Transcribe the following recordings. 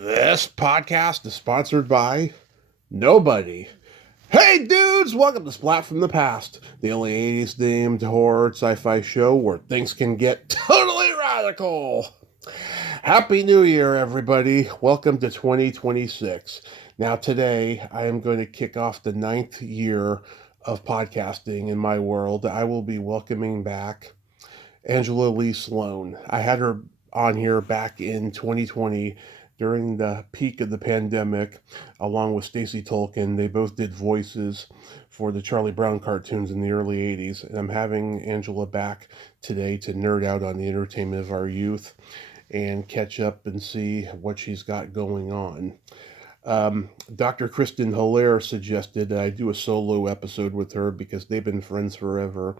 This podcast is sponsored by nobody. Hey dudes, welcome to Splat from the Past, the only 80s themed horror sci-fi show where things can get totally radical. Happy New Year, everybody. Welcome to 2026. Now today, I am going to kick off the 9th year of podcasting in my world. I will be welcoming back Angela Lee Sloan. I had her on here back in 2020 during the peak of the pandemic, along with Stacey Tolkien. They both did voices for the Charlie Brown cartoons in the early 80s. And I'm having Angela back today to nerd out on the entertainment of our youth and catch up and see what she's got going on. Dr. Kristen Hilaire suggested that I do a solo episode with her because they've been friends forever.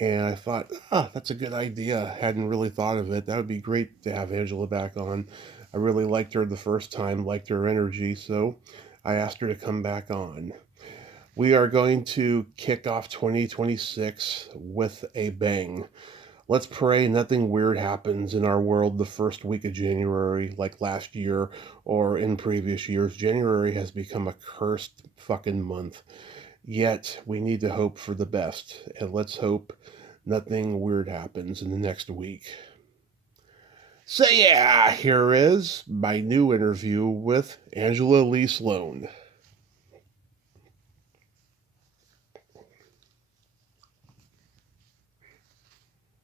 And I thought, that's a good idea. Hadn't really thought of it. That would be great to have Angela back on. I really liked her the first time, liked her energy, so I asked her to come back on. We are going to kick off 2026 with a bang. Let's pray nothing weird happens in our world the first week of January, like last year or in previous years. January has become a cursed fucking month. Yet, we need to hope for the best, and let's hope nothing weird happens in the next week. So yeah, here is my new interview with Angela Lee Sloan.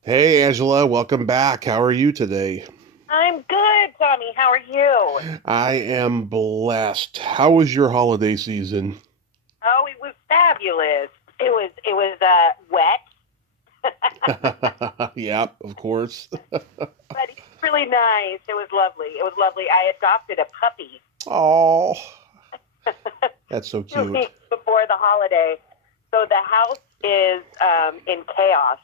Hey Angela, welcome back. How are you today? I'm good, Tommy. How are you? I am blessed. How was your holiday season? Oh, it was fabulous. It was wet. Yep, of course. But it's really nice. It was lovely. It was lovely. I adopted a puppy. Oh, that's so 2 cute. weeks before the holiday. So the house is in chaos.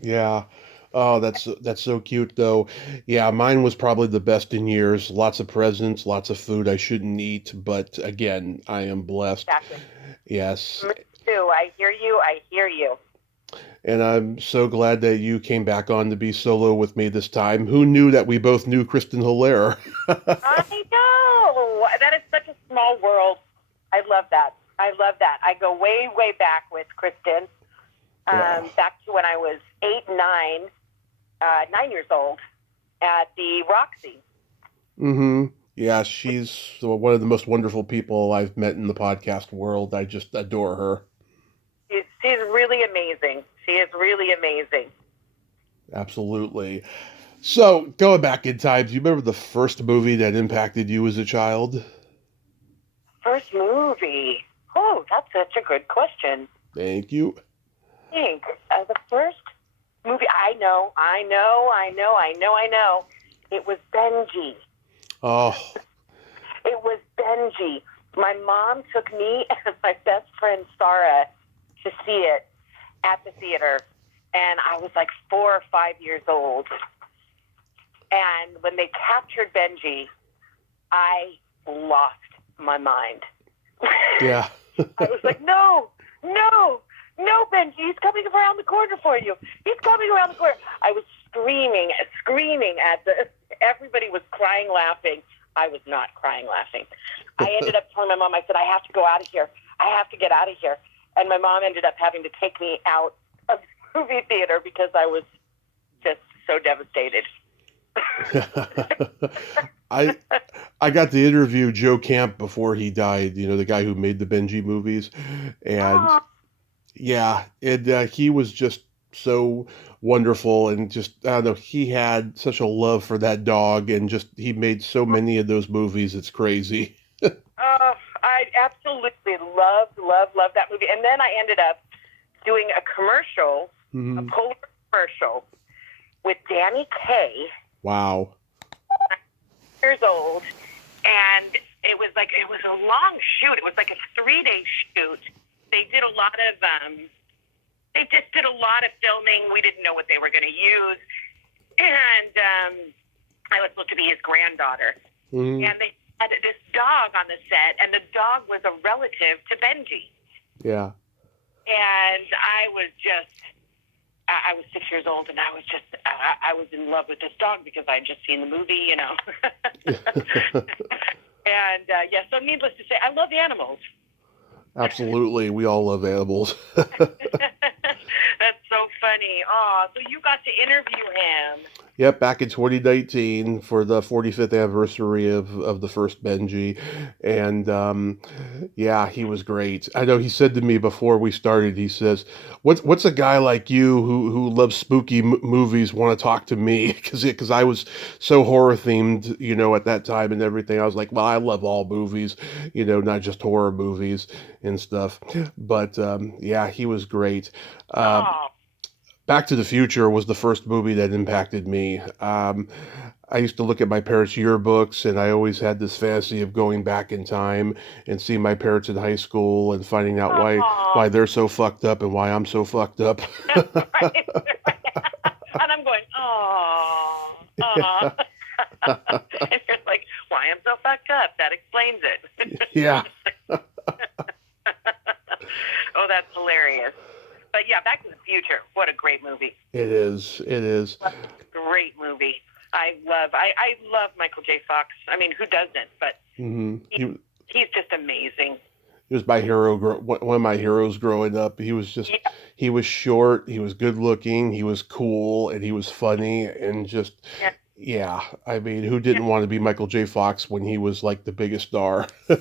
Yeah. Oh, that's so cute though. Yeah, mine was probably the best in years. Lots of presents, lots of food I shouldn't eat, but again, I am blessed. Exactly. Yes. Me too. I hear you. I hear you. And I'm so glad that you came back on to be solo with me this time. Who knew that we both knew Kristen Hilaire? I know. That is such a small world. I love that. I love that. I go way, way back with Kristen. Back to when I was 9 years old at the Roxy. Mm-hmm. Yeah, she's one of the most wonderful people I've met in the podcast world. I just adore her. She's really amazing. She is really amazing. Absolutely. So, going back in time, do you remember the first movie that impacted you as a child? First movie. Oh, that's such a good question. Thank you. I think the first movie. I know. It was Benji. Oh, It was Benji. My mom took me and my best friend Sarah to see it at the theater, and I was like 4 or 5 years old. And when they captured Benji, I lost my mind. yeah. I was like, no, Benji, he's coming around the corner for you. He's coming around the corner. I was screaming at everybody was crying, laughing. I was not crying, laughing. I ended up telling my mom, I said, I have to go out of here. I have to get out of here. And my mom ended up having to take me out of the movie theater because I was just so devastated. I got to interview Joe Camp before he died, the guy who made the Benji movies. And yeah, he was just so wonderful, and just, I don't know, he had such a love for that dog, and just, he made so many of those movies, it's crazy. I absolutely love that movie. And then I ended up doing a commercial, a Polar commercial with Danny Kaye. Wow. Years old, and it was a long shoot. It was like a 3-day shoot. They did a lot of filming. We didn't know what they were going to use, and I was supposed to be his granddaughter. And they had this dog on the set, and the dog was a relative to Benji. Yeah. And I was just I was 6 years old, and I was in love with this dog because I'd just seen the movie, And so needless to say, I love animals. Absolutely, we all love animals. That's so funny. Oh, so you got to interview him. Yep, back in 2019 for the 45th anniversary of the first Benji. And yeah, he was great. I know he said to me before we started, he says, what's a guy like you who loves spooky movies want to talk to me? Because I was so horror themed, at that time and everything. I was like, well, I love all movies, not just horror movies and stuff. But yeah, he was great. Oh. Back to the Future was the first movie that impacted me. I used to look at my parents' yearbooks, and I always had this fantasy of going back in time and seeing my parents in high school and finding out why they're so fucked up and why I'm so fucked up. Right. And I'm going, oh. Yeah. And you're like, why I'm so fucked up? That explains it. Yeah. Oh, that's hilarious. But yeah, Back to the Future. What a great movie. It is. It is. What a great movie. I love Michael J. Fox. I mean, who doesn't? But he's just amazing. He was my hero. One of my heroes growing up. He was just. Yeah. He was short. He was good looking. He was cool, and he was funny, and just. Yeah. Yeah. I mean, who didn't want to be Michael J. Fox when he was like the biggest star? No,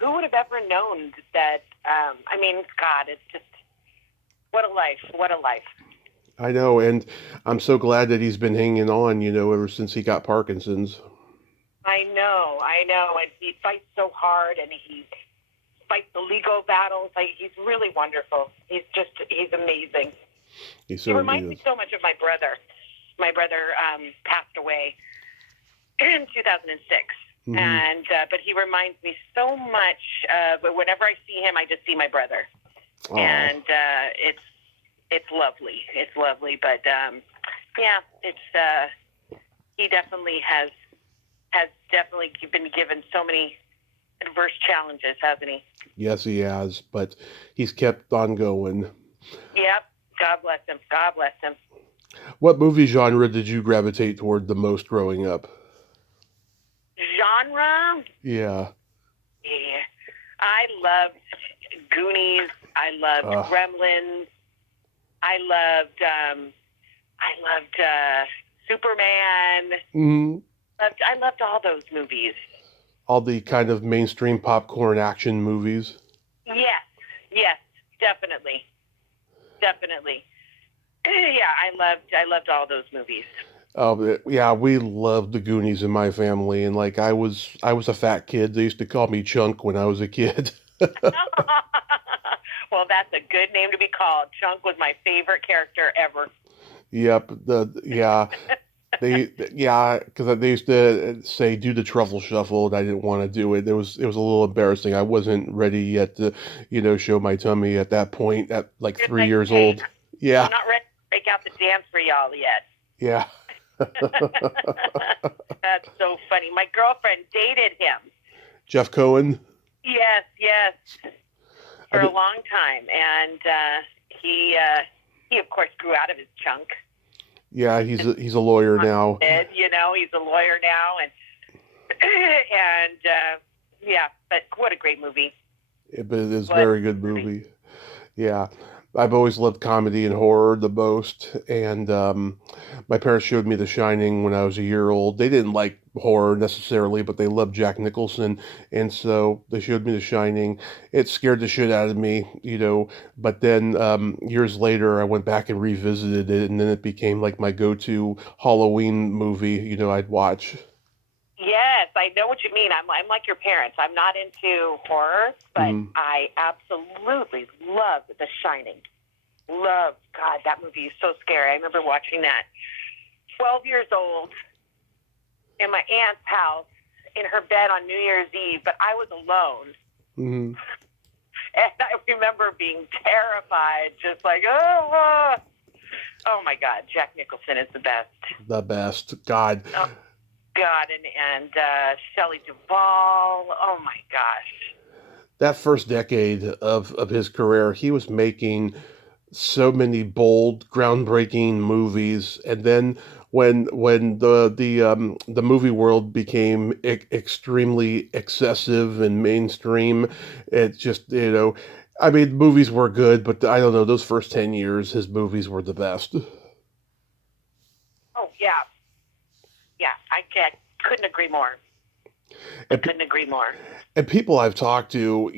who would have ever known that? I mean, God, it's just. What a life. What a life. I know, and I'm so glad that he's been hanging on, ever since he got Parkinson's. I know, and he fights so hard, and he fights the legal battles. He's really wonderful. He's amazing. He reminds me so much of my brother. My brother passed away in 2006, but he reminds me so much. But whenever I see him, I just see my brother. Aww. And it's lovely. It's lovely, but yeah, it's he definitely has definitely been given so many adverse challenges, hasn't he? Yes, he has, but he's kept on going. Yep. God bless him. God bless him. What movie genre did you gravitate toward the most growing up? Genre? Yeah. Yeah. I loved Goonies. I loved Gremlins. I loved Superman. Mm-hmm. I loved all those movies. All the kind of mainstream popcorn action movies. Yes, definitely. Yeah, I loved all those movies. Oh yeah, we loved the Goonies in my family, and like I was a fat kid. They used to call me Chunk when I was a kid. Well, that's a good name to be called. Chunk was my favorite character ever. Yep. Because they used to say do the truffle shuffle, and I didn't want to do it. It was a little embarrassing. I wasn't ready yet to, show my tummy at that point at like 3 years old. Yeah. I'm not ready to break out the dance for y'all yet. Yeah. That's so funny. My girlfriend dated him. Jeff Cohen? Yes. For a long time. And he of course grew out of his chunk. Yeah, he's a lawyer now. He's a lawyer now, and yeah. But what a great movie! It is a very good movie. Yeah, I've always loved comedy and horror the most, and my parents showed me The Shining when I was a year old. They didn't like horror necessarily, but they loved Jack Nicholson, and so they showed me The Shining. It scared the shit out of me, but then years later I went back and revisited it, and then it became like my go-to Halloween movie, I'd watch. Yes, I know what you mean. I'm like your parents. I'm not into horror, but I absolutely love The Shining. God, that movie is so scary. I remember watching that 12 years old in my aunt's house in her bed on New Year's Eve, but I was alone. Mm-hmm. And I remember being terrified, just like, oh my God, Jack Nicholson is the best. The best. God. Oh, God, and Shelley Duvall. Oh my gosh. That first decade of his career, he was making so many bold, groundbreaking movies, and then when the movie world became extremely excessive and mainstream, it just, I mean, movies were good, but I don't know, those first 10 years, his movies were the best. Oh yeah, yeah. Couldn't agree more. I And, couldn't agree more. and people I've talked to,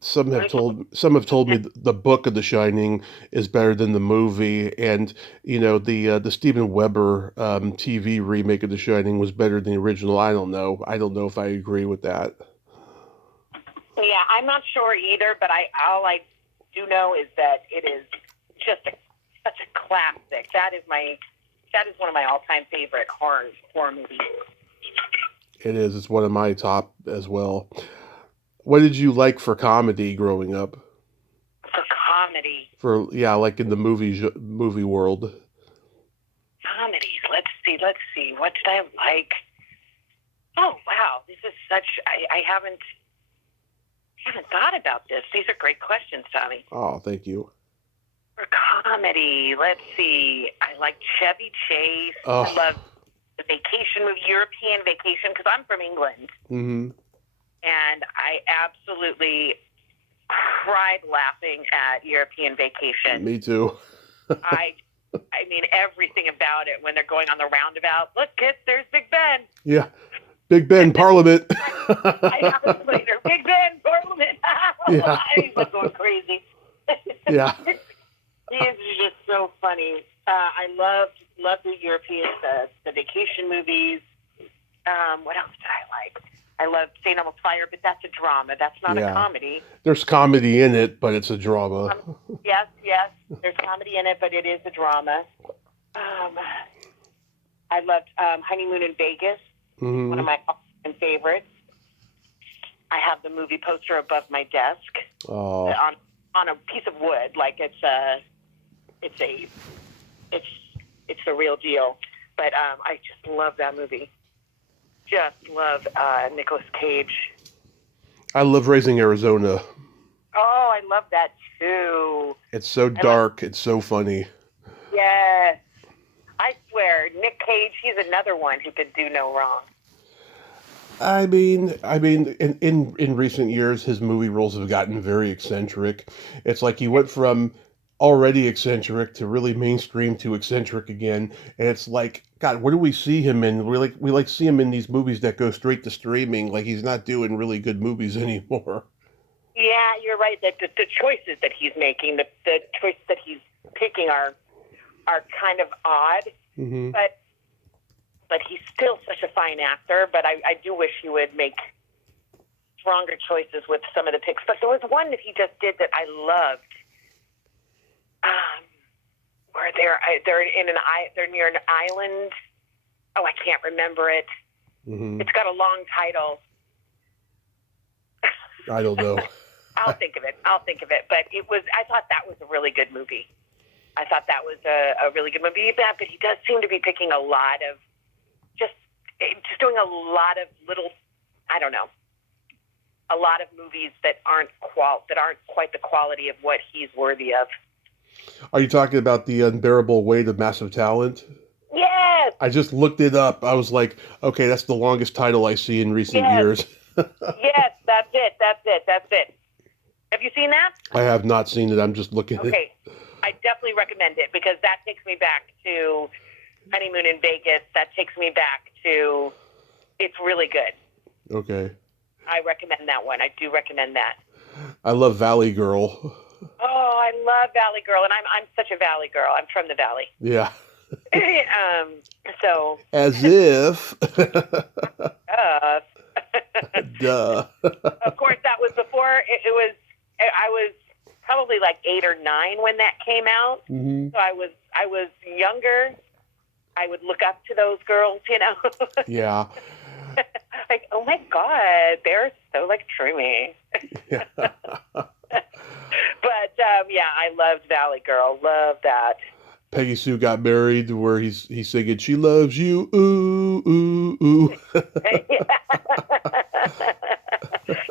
some have told me the book of The Shining is better than the movie, and the Steven Weber TV remake of The Shining was better than the original. I don't know. I don't know if I agree with that. Yeah, I'm not sure either, but all I do know is that it is just such a classic. That is one of my all-time favorite horror movies. It is. It's one of my top as well. What did you like for comedy growing up? For comedy. Like in the movie world. Comedies. Let's see. What did I like? Oh wow, this is such. I haven't thought about this. These are great questions, Tommy. Oh, thank you. For comedy, let's see. I like Chevy Chase. Oh. I love the vacation movie, European Vacation, because I'm from England. Mm-hmm. And I absolutely cried laughing at European Vacation. Me too. I mean, everything about it when they're going on the roundabout. Look, kids, there's Big Ben. Yeah. Big Ben, Parliament. I have it later. Big Ben, Parliament. Yeah. I was going crazy. Yeah. It's just so funny. I love the European, the vacation movies. What else did I like? I love St. Elmo's Fire, but that's a drama. That's not a comedy. There's comedy in it, but it's a drama. Yes. There's comedy in it, but it is a drama. I loved Honeymoon in Vegas. Mm-hmm. One of my all-time favorites. I have the movie poster above my desk on a piece of wood, like it's the real deal. But I just love that movie. Just love Nicolas Cage. I love Raising Arizona. Oh, I love that too. It's so dark. It's so funny. Yes. I swear, Nick Cage, he's another one who could do no wrong. I mean, in recent years, his movie roles have gotten very eccentric. It's like he went from already eccentric to really mainstream to eccentric again, and it's like, God, what do we see him in? We see him in these movies that go straight to streaming. Like he's not doing really good movies anymore. Yeah, you're right. That the choices that he's making, the choices that he's picking are kind of odd, Mm-hmm. but he's still such a fine actor. But I do wish he would make stronger choices with some of the picks. But there was one that he just did that I loved. Where they're near an island. Oh, I can't remember it. Mm-hmm. It's got a long title. I don't know. I'll think of it. But I thought that was a really good movie. I thought that was a really good movie. But he does seem to be picking a lot of just doing a lot of little, I don't know, a lot of movies that aren't quite the quality of what he's worthy of. Are you talking about The Unbearable Weight of Massive Talent? Yes. I just looked it up. I was like, okay, that's the longest title I see in recent years. Yes, that's it. Have you seen that? I have not seen it. I'm just looking at it. Okay. I definitely recommend it because that takes me back to Honeymoon in Vegas. That takes me back to, it's really good. Okay. I recommend that one. I do recommend that. I love Valley Girl. Oh, I love Valley Girl, and I'm such a Valley girl. I'm from the Valley. Yeah. So. As if. Duh. Of course, that was before I was probably like 8 or 9 when that came out. Mm-hmm. So I was younger. I would look up to those girls, Yeah. Like, oh my God, they're so like dreamy. Yeah. But I loved Valley Girl. Love that. Peggy Sue Got Married, where he's singing "She Loves You," ooh ooh ooh.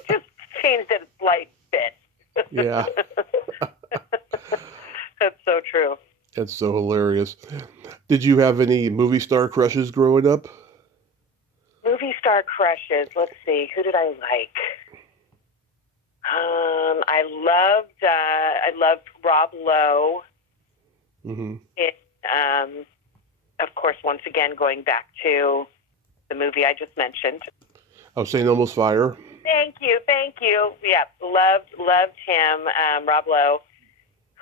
Just changed it a slight bit. Yeah. That's That's so hilarious. Did you have any movie star crushes growing up? Movie star crushes. Let's see. Who did I like? I loved Rob Lowe. Mm-hmm. Of course, once again, going back to the movie I just mentioned. Oh, St. Elmo's Fire. Thank you. Yeah, loved him. Rob Lowe.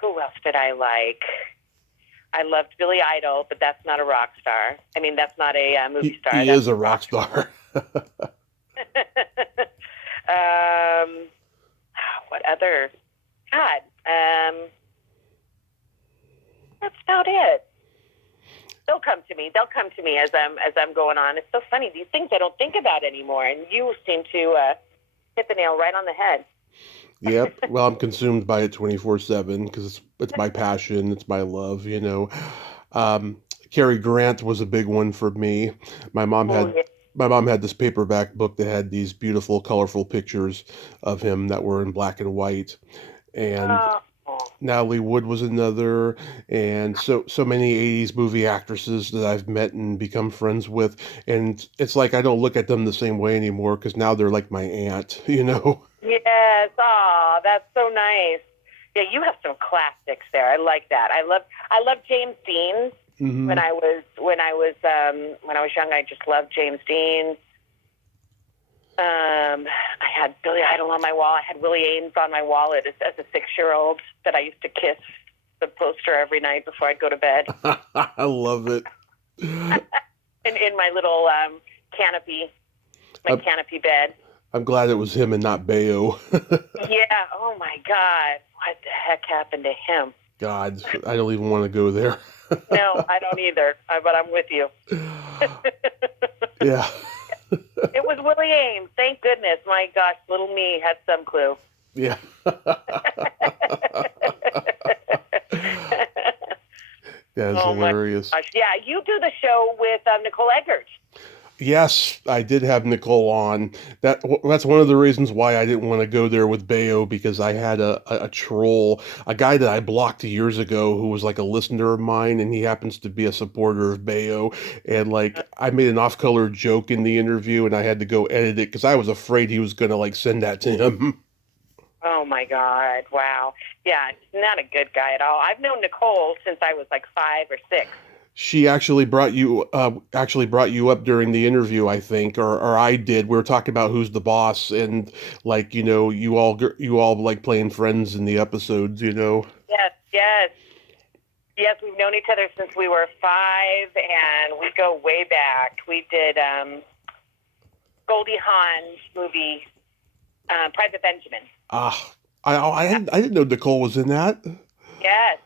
Who else did I like? I loved Billy Idol, but that's not a rock star. I mean, that's not a movie star. He is a rock star. What other? God, that's about it. They'll come to me as I'm going on. It's so funny, these things I don't think about anymore, and you seem to hit the nail right on the head. Yep. Well, I'm consumed by it 24/7 because it's my passion, it's my love. Cary Grant was a big one for me. My mom had this paperback book that had these beautiful, colorful pictures of him that were in black and white, and Natalie Wood was another, and so many 80s movie actresses that I've met and become friends with, and it's like I don't look at them the same way anymore because now they're like my aunt. Yes, that's so nice. Yeah, you have some classics there. I like that. I love James Dean. Mm-hmm. When I was young, I just loved James Dean. I had Billy Idol on my wall. I had Willie Ames on my wall as a 6-year-old that I used to kiss the poster every night before I'd go to bed. I love it. in my little canopy bed. I'm glad it was him and not Bayo. Yeah. Oh my God. What the heck happened to him? God, I don't even want to go there. No, I don't either. But I'm with you. Yeah. It was Willie Ames. Thank goodness. My gosh, little me had some clue. Yeah. That's hilarious. My gosh. Yeah, you do the show with Nicole Eggert. Yes, I did have Nicole on. That's one of the reasons why I didn't want to go there with Bayo, because I had a troll, a guy that I blocked years ago who was like a listener of mine, and he happens to be a supporter of Bayo. And like I made an off-color joke in the interview, and I had to go edit it because I was afraid he was gonna like send that to him. Oh my God! Wow. Yeah, not a good guy at all. I've known Nicole since I was like 5 or 6. She actually brought you up during the interview, I think, or I did. We were talking about who's the boss, and like you all like playing friends in the episodes. Yes. We've known each other since we were 5, and we go way back. We did Goldie Hawn's movie, Private Benjamin. I didn't know Nicole was in that. Yes.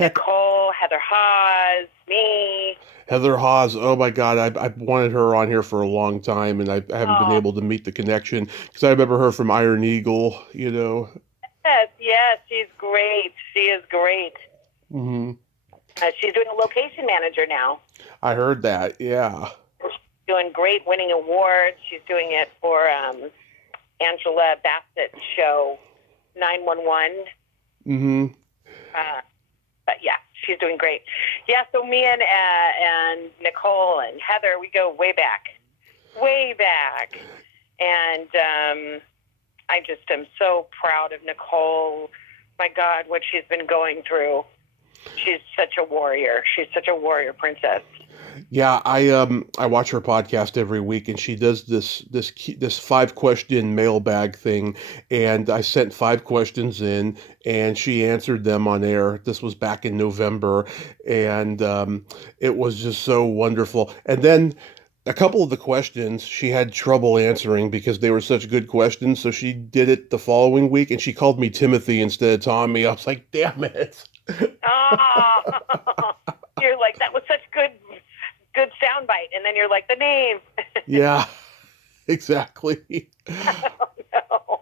Nicole, Heather Hawes, me. Heather Hawes, oh my God, I wanted her on here for a long time, and I haven't been able to meet the connection because I remember her from Iron Eagle. Yes, she's great. She is great. Mm-hmm. She's doing a location manager now. I heard that. Yeah. She's doing great, winning awards. She's doing it for Angela Bassett's show, 911. Mm-hmm. But yeah, she's doing great. Yeah, so me and Nicole and Heather, we go way back. And I just am so proud of Nicole. My God, what she's been going through. She's such a warrior. She's such a warrior princess. Yeah, I watch her podcast every week, and she does this 5-question mailbag thing, and I sent 5 questions in, and she answered them on air. This was back in November, and it was just so wonderful. And then a couple of the questions she had trouble answering because they were such good questions, so she did it the following week, and she called me Timothy instead of Tommy. I was like, damn it. Oh, you're like, that was such good soundbite, and then you're like, the name. Yeah, exactly. Oh, no.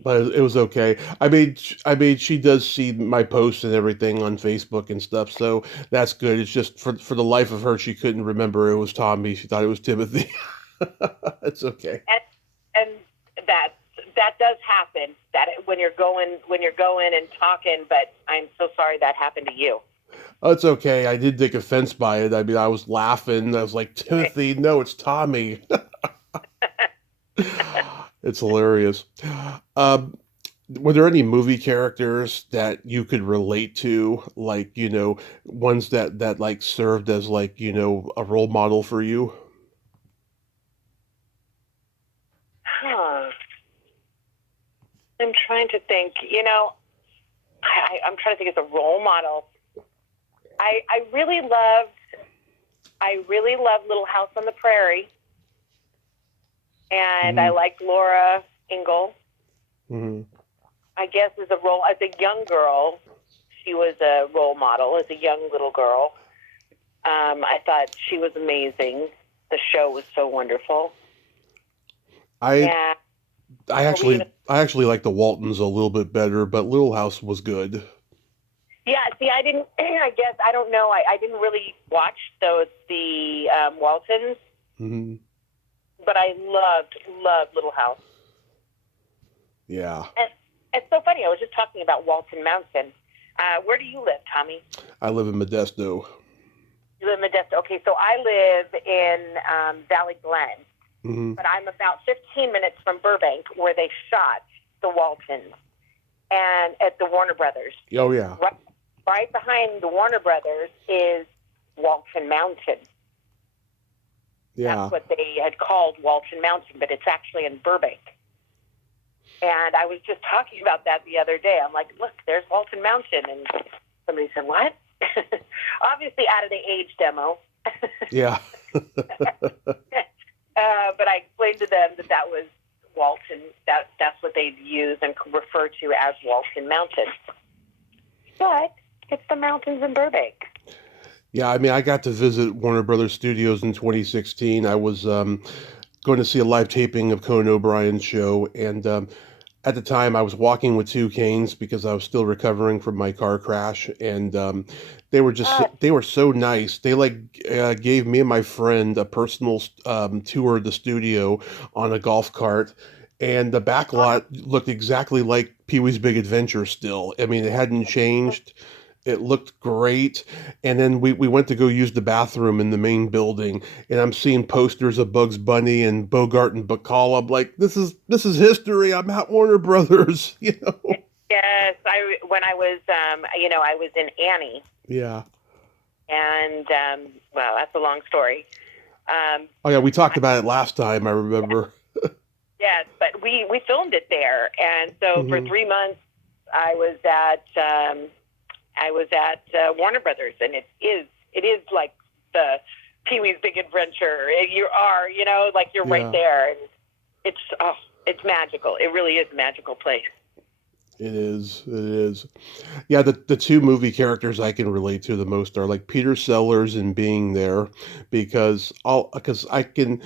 But it was okay. I mean, she does see my posts and everything on Facebook and stuff, so that's good. It's just for the life of her, she couldn't remember it was Tommy. She thought it was Timothy. It's okay. And that does happen when you're going and talking, but I'm so sorry that happened to you. Oh, it's okay. I did take offense by it. I mean, I was laughing. I was like, Timothy, no, it's Tommy. It's hilarious. Were there any movie characters that you could relate to, like, ones that like served as like, a role model for you? Huh. I'm trying to think. I'm trying to think as a role model. I really loved Little House on the Prairie, and I liked Laura Ingalls. Mm-hmm. I guess as a young girl, she was a role model. As a young little girl, I thought she was amazing. The show was so wonderful. I actually like the Waltons a little bit better, but Little House was good. Yeah, see, I don't know. I didn't really watch the Waltons, but I loved Little House. Yeah. And it's so funny. I was just talking about Walton Mountain. Where do you live, Tommy? I live in Modesto. You live in Modesto. Okay, so I live in Valley Glen, but I'm about 15 minutes from Burbank, where they shot the Waltons, and at the Warner Brothers. Oh yeah. Right behind the Warner Brothers is Walton Mountain. Yeah. That's what they had called Walton Mountain, but it's actually in Burbank. And I was just talking about that the other day. I'm like, look, there's Walton Mountain. And somebody said, what? Obviously out of the age demo. Yeah. But I explained to them that was Walton. That's what they'd use and refer to as Walton Mountain. But it's the mountains in Burbank. Yeah, I mean, I got to visit Warner Brothers Studios in 2016. I was going to see a live taping of Conan O'Brien's show, and at the time I was walking with two canes because I was still recovering from my car crash, and they were so nice. They gave me and my friend a personal tour of the studio on a golf cart, and the backlot looked exactly like Pee-wee's Big Adventure still. I mean, it hadn't changed. It looked great. And then we went to go use the bathroom in the main building, and I'm seeing posters of Bugs Bunny and Bogart and Bacall. I'm like, this is history. I'm at Warner Brothers, Yes, I was in Annie. Yeah. And well, that's a long story. Oh yeah, we talked about it last time, I remember. Yes, but we filmed it there, and so for 3 months I was at Warner Brothers, and it is like the Pee-wee's Big Adventure. You are, like you're right there, and it's magical. It really is a magical place. It is. Yeah, the two movie characters I can relate to the most are like Peter Sellers and Being There, because I can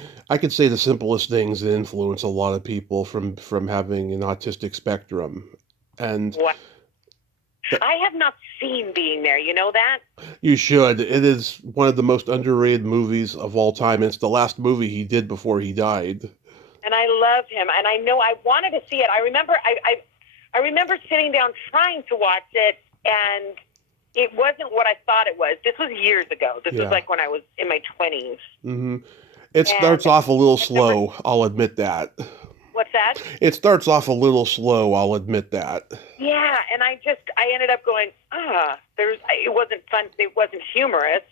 say the simplest things that influence a lot of people from having an autistic spectrum. And what? I have not seen Being There. You know that? You should. It is one of the most underrated movies of all time. It's the last movie he did before he died. And I love him, and I know I wanted to see it. I remember I remember sitting down trying to watch it, and it wasn't what I thought it was. This was years ago. This was like when I was in my 20s. Mm-hmm. It starts off a little slow, I'll admit that. What's that? It starts off a little slow, I'll admit that. Yeah, and I ended up going, it wasn't fun, it wasn't humorous.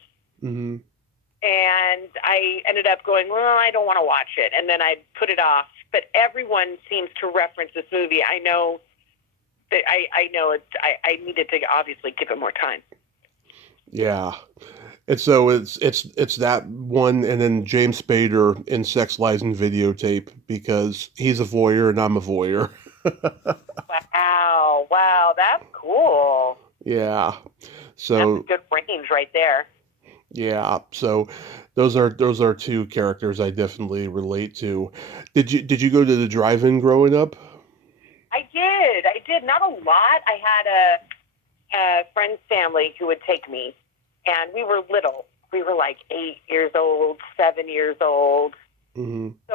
Mm-hmm. And I ended up going, well, I don't want to watch it. And then I put it off. But everyone seems to reference this movie. I know that I needed to obviously give it more time. Yeah. And so it's that one, and then James Spader in Sex, Lies, and Videotape, because he's a voyeur and I'm a voyeur. Wow, that's cool. Yeah. So that's a good range right there. Yeah. So those are two characters I definitely relate to. Did you go to the drive-in growing up? I did. Not a lot. I had a friend's family who would take me. And we were little. We were like 8 years old, 7 years old. Mm-hmm. So,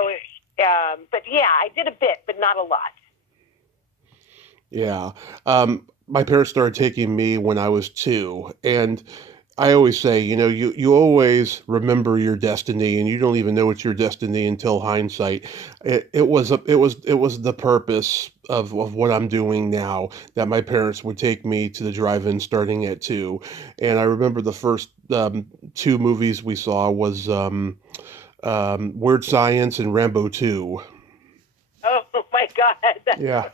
but yeah, I did a bit, but not a lot. Yeah. My parents started taking me when I was 2, and I always say, you always remember your destiny, and you don't even know it's your destiny until hindsight. It was the purpose of what I'm doing now, that my parents would take me to the drive-in starting at 2. And I remember the first 2 movies we saw was Weird Science and Rambo 2. Oh my God. Yeah.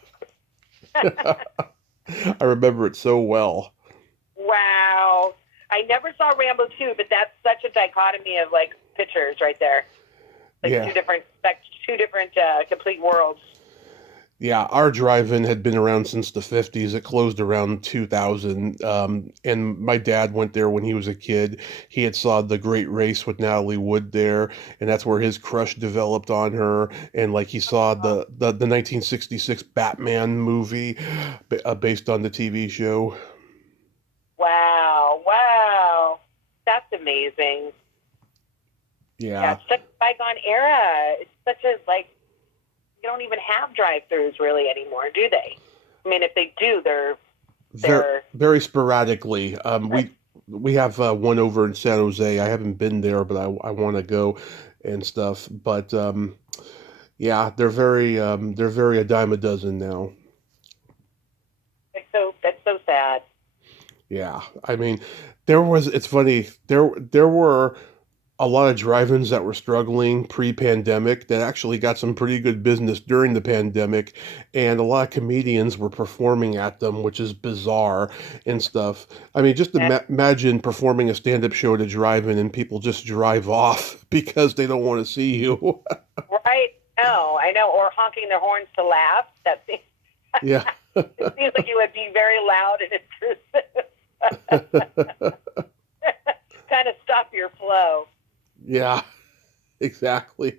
I remember it so well. Wow. I never saw Rambo 2, but that's such a dichotomy of like pictures right there. Like Yeah. two different complete worlds. Yeah, our drive-in had been around since the 50s. It closed around 2000. And my dad went there when he was a kid. He had saw The Great Race with Natalie Wood there, and that's where his crush developed on her. And like he saw the 1966 Batman movie based on the TV show. Wow. Wow. That's amazing. Yeah. It's such a bygone era. It's such a, like, you don't even have drive-thrus really anymore, do they? I mean, if they do, they're very sporadically. We have one over in San Jose. I haven't been there, but I want to go and stuff. But yeah, they're very a dime a dozen now. that's so sad. Yeah, I mean, it's funny. There were a lot of drive-ins that were struggling pre-pandemic that actually got some pretty good business during the pandemic, and a lot of comedians were performing at them, which is bizarre and stuff. I mean, just imagine performing a stand-up show at a drive-in and people just drive off because they don't want to see you. Right? No, I know. Or honking their horns to laugh. That seems, Yeah. it seems like it would be very loud and intrusive. Kind of stop your flow. Yeah, exactly.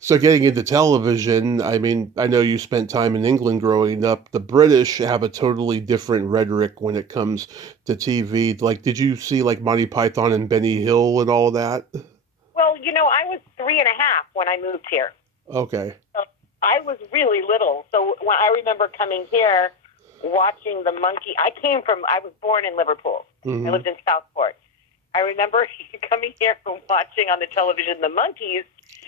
So getting into television, I mean, I know you spent time in England growing up. The British have a totally different rhetoric when it comes to TV. Like, did you see like Monty Python and Benny Hill and all that? Well, I was 3.5 when I moved here. Okay. So I was really little. So when I remember coming here, watching the monkey, I was born in Liverpool. Mm-hmm. I lived in Southport. I remember coming here and watching on the television the Monkees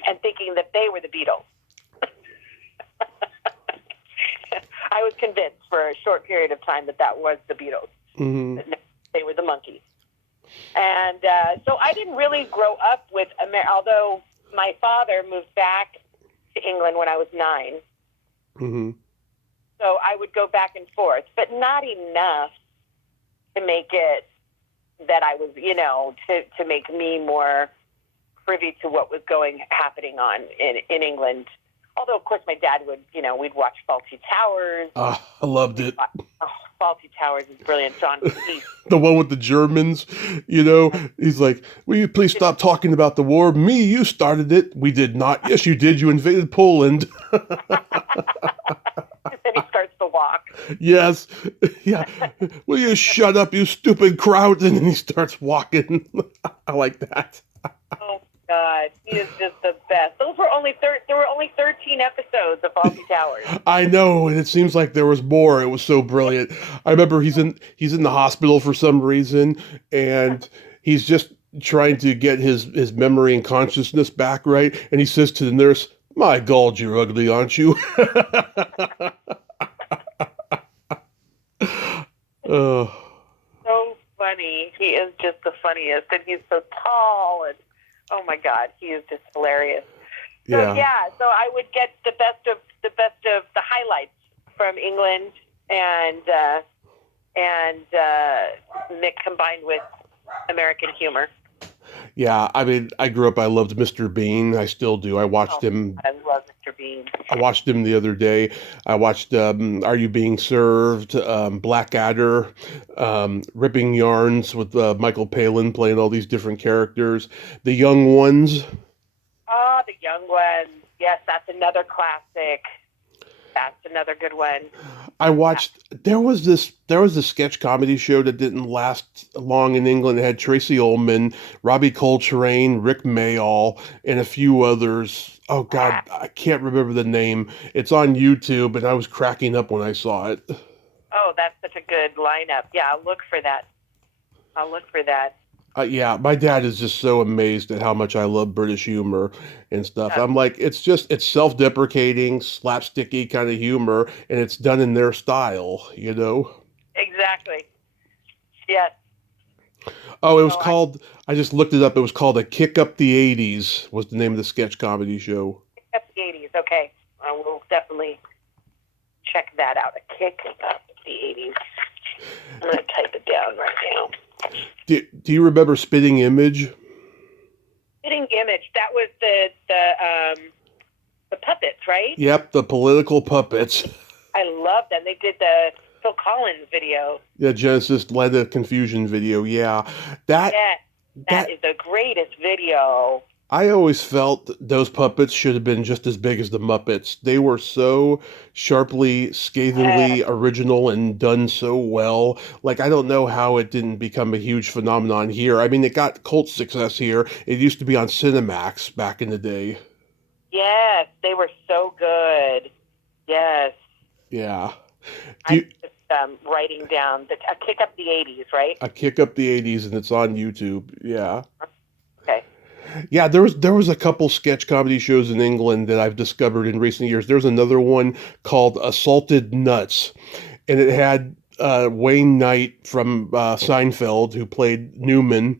and thinking that they were the Beatles. I was convinced for a short period of time that was the Beatles. Mm-hmm. That they were the Monkees. And so I didn't really grow up with although my father moved back to England when I was 9. Mm-hmm. So I would go back and forth, but not enough to make it that I was, to make me more privy to what was happening in England. Although, of course, my dad would, we'd watch Fawlty Towers. I loved it. Fawlty Towers is brilliant. John Cleese. The one with the Germans, he's like, will you please stop talking about the war? Me, you started it. We did not. Yes, you did. You invaded Poland. And then he starts to walk. Yes. Yeah. Will you shut up, you stupid crowd? And then he starts walking. I like that. Oh, God. He is just the best. There were only 13 episodes of Fawlty Towers. I know, and it seems like there was more. It was so brilliant. I remember he's in the hospital for some reason, and he's just trying to get his memory and consciousness back, right? And he says to the nurse, "My God, you're ugly, aren't you?" So funny. He is just the funniest, and he's so tall, and oh my God, he is just hilarious. So so I would get the best of the highlights from England and combined with American humor. Yeah, I mean, I grew up, I loved Mr. Bean. I still do. I watched him. I love Mr. Bean. I watched him the other day. I watched Are You Being Served? Blackadder, Ripping Yarns with Michael Palin playing all these different characters. The Young Ones. Oh, The Young Ones. Yes, that's another classic. That's another good one. I watched. There was this sketch comedy show that didn't last long in England. It had Tracy Ullman, Robbie Coltrane, Rick Mayall, and a few others. Oh God, I can't remember the name. It's on YouTube, and I was cracking up when I saw it. Oh, that's such a good lineup. Yeah, I'll look for that. I'll look for that. Yeah, my dad is just so amazed at how much I love British humor and stuff. I'm like, it's self-deprecating, slapsticky kind of humor, and it's done in their style, you know? Exactly. Yes. Oh, it was No, I just looked it up. It was called A Kick Up the 80s was the name of the sketch comedy show. Up the 80s. Okay. I will definitely check that out. A kick up the 80s. I'm going to type it down right now. Do you remember Spitting Image? Spitting Image. That was the puppets, right? Yep, the political puppets. I love them. They did the Phil Collins video. Yeah, Genesis Land of Confusion video. Yeah, that that is the greatest video. I always felt those puppets should have been just as big as the Muppets. They were so sharply, scathingly original and done so well. Like, I don't know how it didn't become a huge phenomenon here. I mean, it got cult success here. It used to be on Cinemax back in the day. Yes, they were so good. Yes. Yeah. I'm just writing down A Kick Up the 80s, right? A Kick Up the 80s, and it's on YouTube. Yeah. Okay. Yeah, there was a couple sketch comedy shows in England that I've discovered in recent years. There's another one called Assaulted Nuts, and it had Wayne Knight from Seinfeld who played Newman,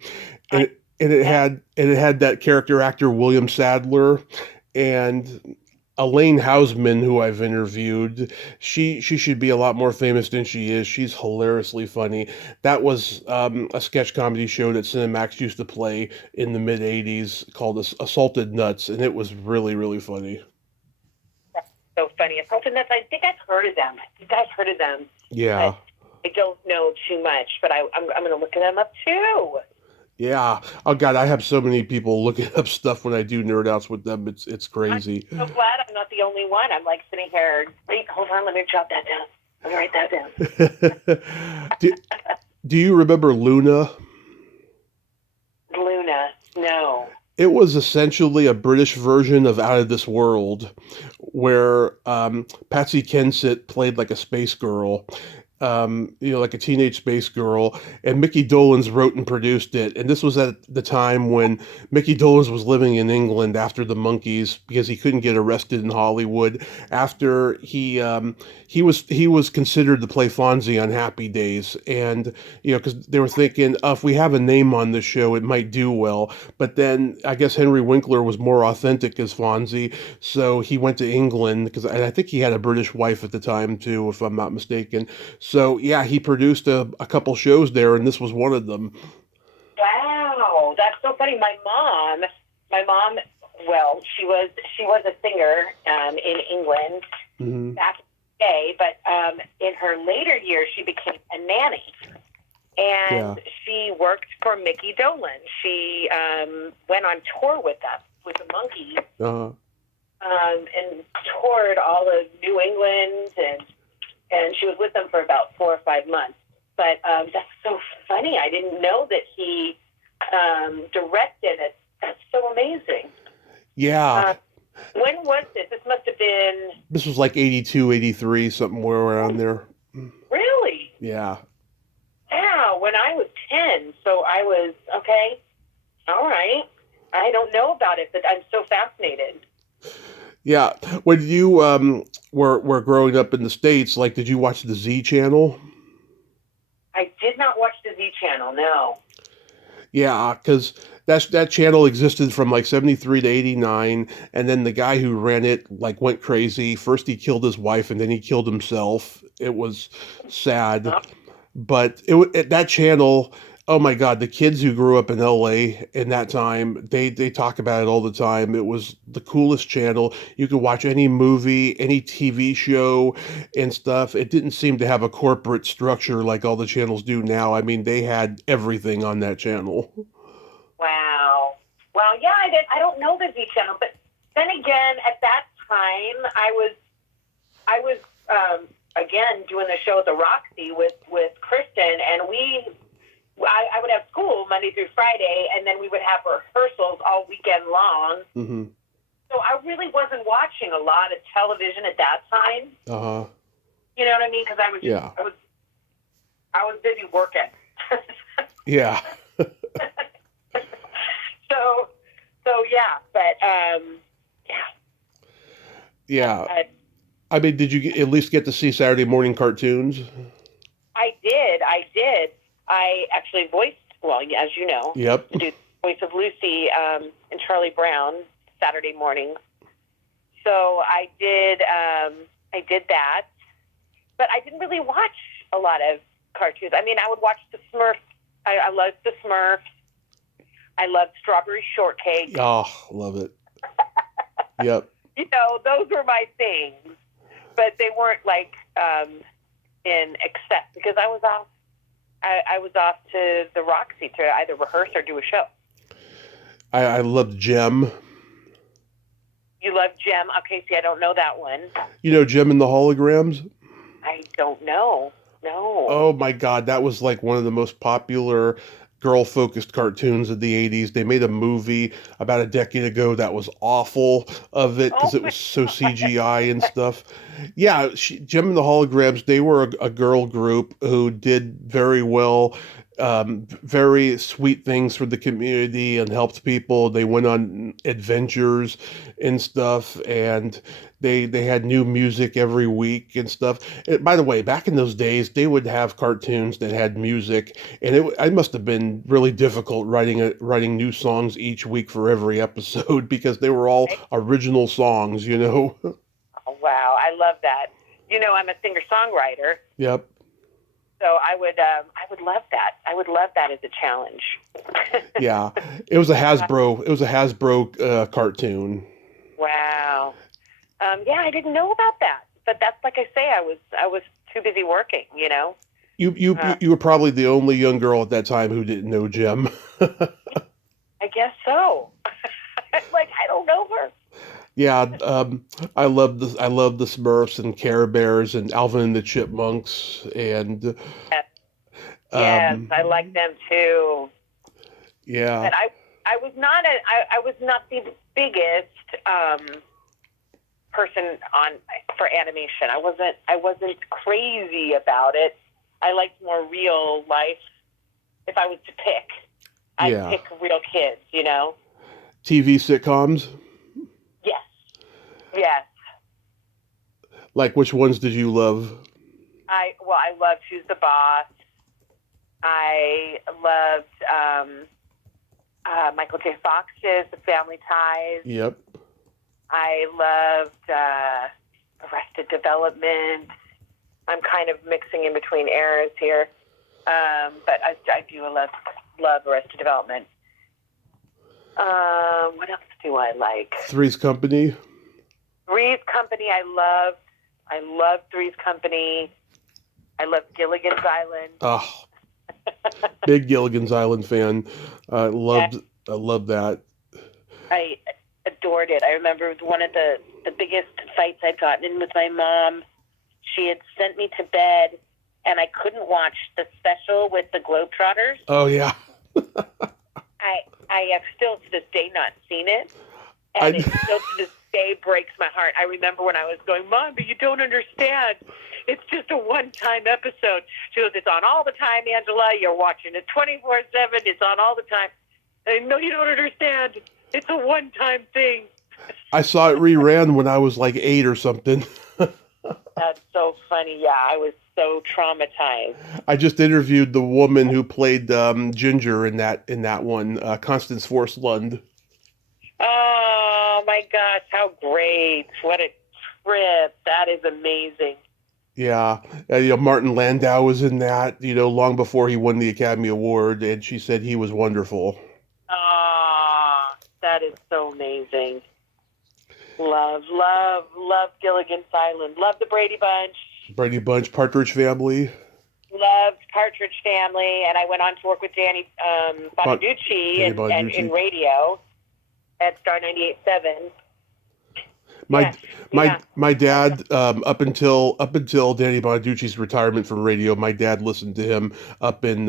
and it had that character actor William Sadler and Elaine Hausman, who I've interviewed. She should be a lot more famous than she is. She's hilariously funny. That was a sketch comedy show that Cinemax used to play in the mid '80s called Assaulted Nuts, and it was really really funny. That's so funny. Assaulted Nuts. I think I've heard of them. Yeah. I don't know too much, but I'm going to look them up too. Yeah. Oh God, I have so many people looking up stuff when I do nerd outs with them. It's crazy. I'm so glad I'm not the only one. I'm like sitting here. Wait, hold on. Let me jot that down. Let me write that down. Do you remember Luna? Luna, no. It was essentially a British version of Out of This World, where Patsy Kensit played like a space girl, like a teenage space girl, and Mickey Dolenz wrote and produced it. And this was at the time when Mickey Dolenz was living in England after the Monkees because he couldn't get arrested in Hollywood. After he was considered to play Fonzie on Happy Days, and because they were thinking, if we have a name on the show, it might do well. But then I guess Henry Winkler was more authentic as Fonzie, so he went to England because I think he had a British wife at the time too, if I'm not mistaken. So yeah, he produced a couple shows there, and this was one of them. Wow, that's so funny. My mom. Well, she was a singer in England back in the day, but in her later years, she became a nanny, and she worked for Mickey Dolenz. She went on tour with them, with the Monkees, and toured all of New England and she was with them for about 4 or 5 months. But that's so funny. I didn't know that he directed it. That's so amazing. Yeah. When was this? This must have been... This was like 82, 83, somewhere around there. Really? Yeah. Wow, when I was 10. So I was, okay, all right. I don't know about it, but I'm so fascinated. Yeah. When you were growing up in the States, like, did you watch the Z Channel? I did not watch the Z Channel, no. Yeah, because that channel existed from like 73 to 89, and then the guy who ran it like went crazy. First he killed his wife, and then he killed himself. It was sad. But that channel, oh my God, the kids who grew up in LA in that time, they talk about it all the time. It was the coolest channel. You could watch any movie, any TV show and stuff. It didn't seem to have a corporate structure like all the channels do now. I mean, they had everything on that channel. Wow. Well, yeah, I don't know the Z Channel, but then again, at that time, I was again doing the show at the Roxy with Kristen, and I would have school Monday through Friday, and then we would have rehearsals all weekend long. Mm-hmm. So I really wasn't watching a lot of television at that time. Uh-huh. You know what I mean? Because I was busy working. Yeah. So yeah, but Yeah. I mean, did you at least get to see Saturday morning cartoons? I did. I actually voiced, well, as you know, Yep. the voice of Lucy and Charlie Brown Saturday morning. So I did that, but I didn't really watch a lot of cartoons. I mean, I would watch the Smurfs. I loved the Smurfs. I loved Strawberry Shortcake. Oh, love it. Yep. You know, those were my things, but they weren't like in excess because I was off. I was off to the Roxy to either rehearse or do a show. I loved JEM. You love JEM? Okay, see, I don't know that one. You know JEM and the Holograms? I don't know. No. Oh my God, that was like one of the most popular girl-focused cartoons of the 80s. They made a movie about a decade ago that was awful of it because it was so CGI and stuff. Yeah, JEM and the Holograms, they were a girl group who did very well, very sweet things for the community and helped people. They went on adventures and stuff, and they had new music every week and stuff. By the way, back in those days, they would have cartoons that had music, and it must have been really difficult writing new songs each week for every episode because they were all original songs, you know. Oh, wow, I love that. You know, I'm a singer-songwriter. Yep. So I would love that. I would love that as a challenge. Yeah, it was a Hasbro cartoon. Wow. Yeah, I didn't know about that. But that's like I say, I was too busy working. You know. You were probably the only young girl at that time who didn't know JEM. I guess so. Like I don't know her. Yeah, I love the Smurfs and Care Bears and Alvin and the Chipmunks and yes, I like them too. Yeah, but I was not the biggest person for animation. I wasn't crazy about it. I liked more real life. If I was to pick, I'd pick real kids. You know, TV sitcoms. Yes. Like which ones did you love? I loved Who's the Boss. I loved Michael J. Fox's The Family Ties. Yep. I loved Arrested Development. I'm kind of mixing in between eras here, but I do love Arrested Development. What else do I like? Three's Company. Three's Company, I love Three's Company. I love Gilligan's Island. Oh, big Gilligan's Island fan. I loved that. I adored it. I remember it was one of the biggest fights I'd gotten in with my mom. She had sent me to bed, and I couldn't watch the special with the Globetrotters. Oh, yeah. I have still to this day not seen it, and it still to this day breaks my heart. I remember when I was going, Mom, but you don't understand. It's just a one-time episode. She goes, it's on all the time, Angela. You're watching it 24/7. It's on all the time. I no, you don't understand. It's a one-time thing. I saw it reran when I was like 8 or something. That's so funny. Yeah, I was so traumatized. I just interviewed the woman who played Ginger in that one, Constance Forslund. Oh my gosh, how great! What a trip! That is amazing. Yeah, Martin Landau was in that. Long before he won the Academy Award, and she said he was wonderful. Ah, that is so amazing. Love Gilligan's Island. Love the Brady Bunch. Partridge Family. Loved Partridge Family, and I went on to work with Danny Bonaduce and in radio at Star 98.7. My Yes. Yeah. my dad up until Danny Bonaduce's retirement from radio, my dad listened to him up in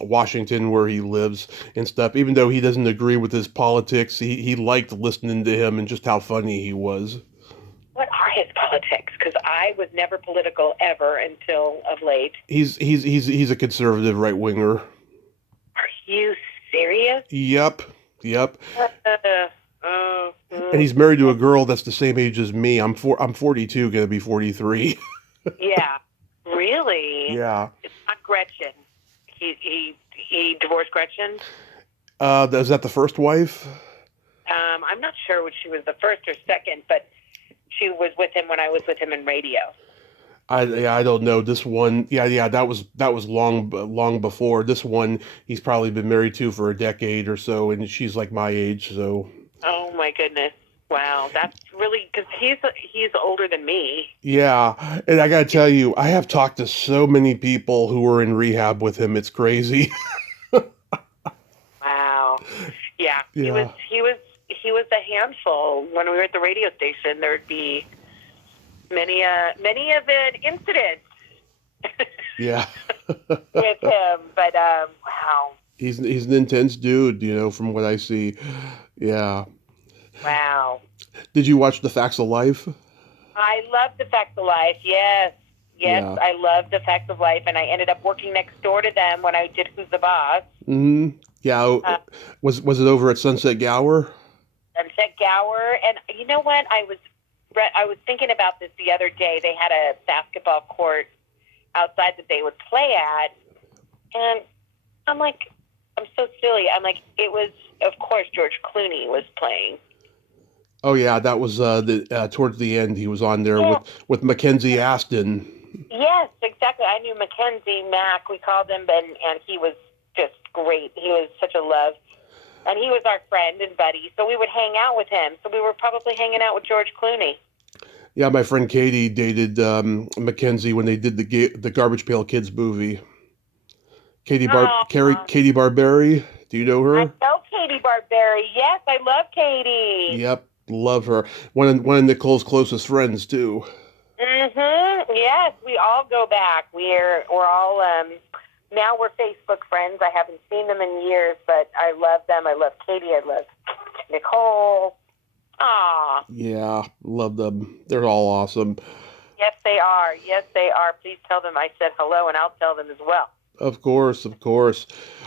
Washington where he lives and stuff. Even though he doesn't agree with his politics, he liked listening to him and just how funny he was. What are his politics? Because I was never political ever until of late. He's a conservative right winger. Are you serious? Yep. And he's married to a girl that's the same age as me. I'm 42, gonna be 43. Yeah. Really? Yeah. It's not Gretchen. He divorced Gretchen. Is that the first wife? I'm not sure which she was, the first or second, but she was with him when I was with him in radio. I don't know. This one, that was long before. This one, he's probably been married to for a decade or so, and she's like my age. So. Oh my goodness! Wow, that's really because he's older than me. Yeah, and I gotta tell you, I have talked to so many people who were in rehab with him. It's crazy. Wow. Yeah. Yeah. He was a handful. When we were at the radio station, there'd be many of an incident. Yeah. With him, but wow. He's an intense dude, from what I see. Yeah. Wow. Did you watch The Facts of Life? I love The Facts of Life. Yes, Yeah. I love The Facts of Life, and I ended up working next door to them when I did Who's the Boss. Mm-hmm. Yeah. Was it over at Sunset Gower? Sunset Gower, and you know what? I was thinking about this the other day. They had a basketball court outside that they would play at, and I'm like, I'm so silly. I'm like, it was, of course, George Clooney was playing. Oh yeah, that was towards the end. He was on there with Mackenzie Aston. Yes, exactly. I knew Mackenzie Mack. We called him, and he was just great. He was such a love, and he was our friend and buddy. So we would hang out with him. So we were probably hanging out with George Clooney. Yeah, my friend Katie dated Mackenzie when they did the Garbage Pail Kids movie. Katie Barberi. Do you know her? I know Katie Barberi. Yes, I love Katie. Yep, love her. One of Nicole's closest friends too. Mm-hmm. Yes, we all go back. We're all now we're Facebook friends. I haven't seen them in years, but I love them. I love Katie. I love Nicole. Aw. Yeah, love them. They're all awesome. Yes, they are. Yes, they are. Please tell them I said hello, and I'll tell them as well. Of course.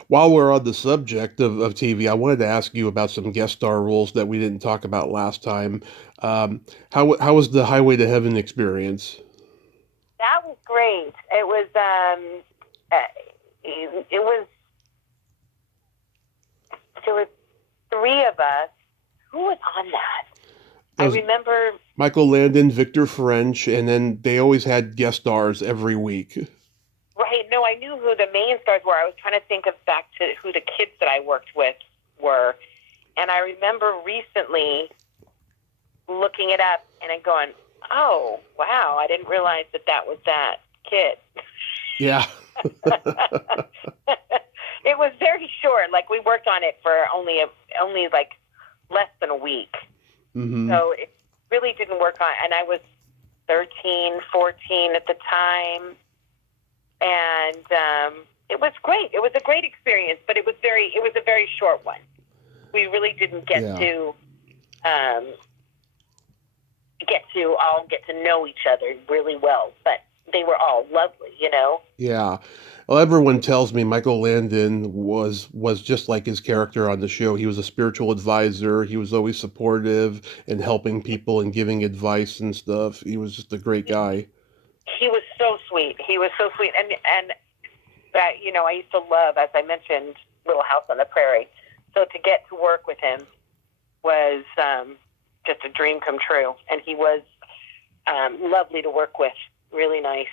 While we're on the subject of TV, I wanted to ask you about some guest star roles that we didn't talk about last time. How was the Highway to Heaven experience? That was great. It was there were three of us. Who was on that? I remember Michael Landon, Victor French, and then they always had guest stars every week. Right. No, I knew who the main stars were. I was trying to think of back to who the kids that I worked with were. And I remember recently looking it up and then going, oh, wow, I didn't realize that was that kid. Yeah. It was very short. Like, we worked on it for only like less than a week. Mm-hmm. So it really didn't work on, and I was 13, 14 at the time. And it was great. It was a great experience, but it was a very short one. We really didn't get to all get to know each other really well, but they were all lovely, Yeah. Well, everyone tells me Michael Landon was just like his character on the show. He was a spiritual advisor. He was always supportive and helping people and giving advice and stuff. He was just a great guy. He was so sweet. And I used to love, as I mentioned, Little House on the Prairie. So to get to work with him was just a dream come true. And he was lovely to work with. Really nice.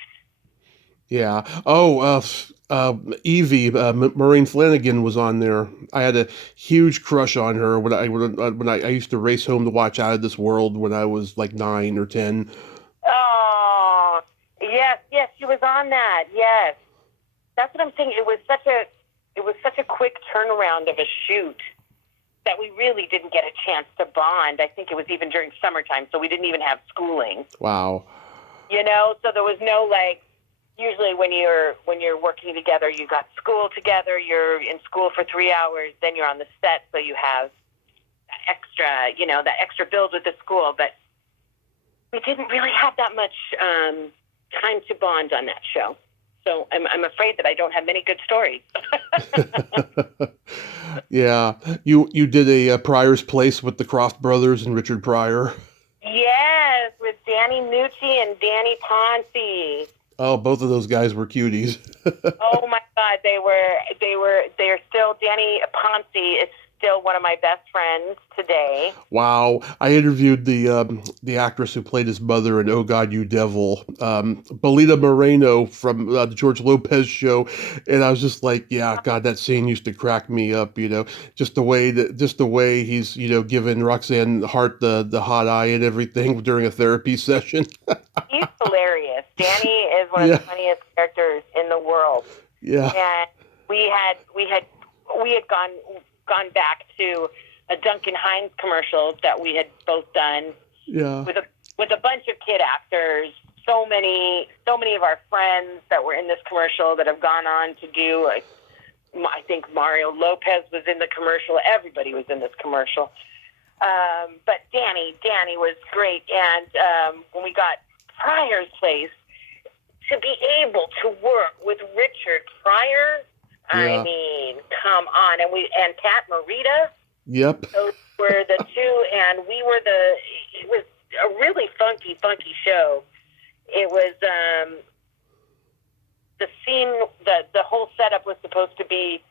Yeah. Oh, Evie, Maureen Flanagan was on there. I had a huge crush on her when I used to race home to watch Out of This World when I was like 9 or 10. Oh, yes, she was on that. Yes, that's what I'm saying. It was such a quick turnaround of a shoot that we really didn't get a chance to bond. I think it was even during summertime, so we didn't even have schooling. Wow. You know, so there was no like. Usually, when you're working together, you got school together. You're in school for 3 hours, then you're on the set, so you have extra, you know, that extra build with the school. But we didn't really have that much time to bond on that show. So I'm afraid that I don't have many good stories. Yeah, you did a Pryor's Place with the Croft brothers and Richard Pryor. Yes, with Danny Nucci and Danny Ponce. Oh, both of those guys were cuties. Oh my God, they're still, Danny Ponce is still one of my best friends today. Wow. I interviewed the actress who played his mother in Oh God, You Devil, Belita Moreno from the George Lopez show. And I was just like, yeah, God, that scene used to crack me up, you know, just the way he's, you know, giving Roxanne Hart the hot eye and everything during a therapy session. He's hilarious. Danny is one of the funniest characters in the world. Yeah. And we had gone back to a Duncan Hines commercial that we had both done. Yeah. With a bunch of kid actors. So many of our friends that were in this commercial that have gone on to do. I think Mario Lopez was in the commercial. Everybody was in this commercial. But Danny was great. And when we got Pryor's Place, to be able to work with Richard Pryor, I mean, come on. And Pat Morita. Yep. Those were the two, and it was a really funky show. It was, the scene, the whole setup was supposed to be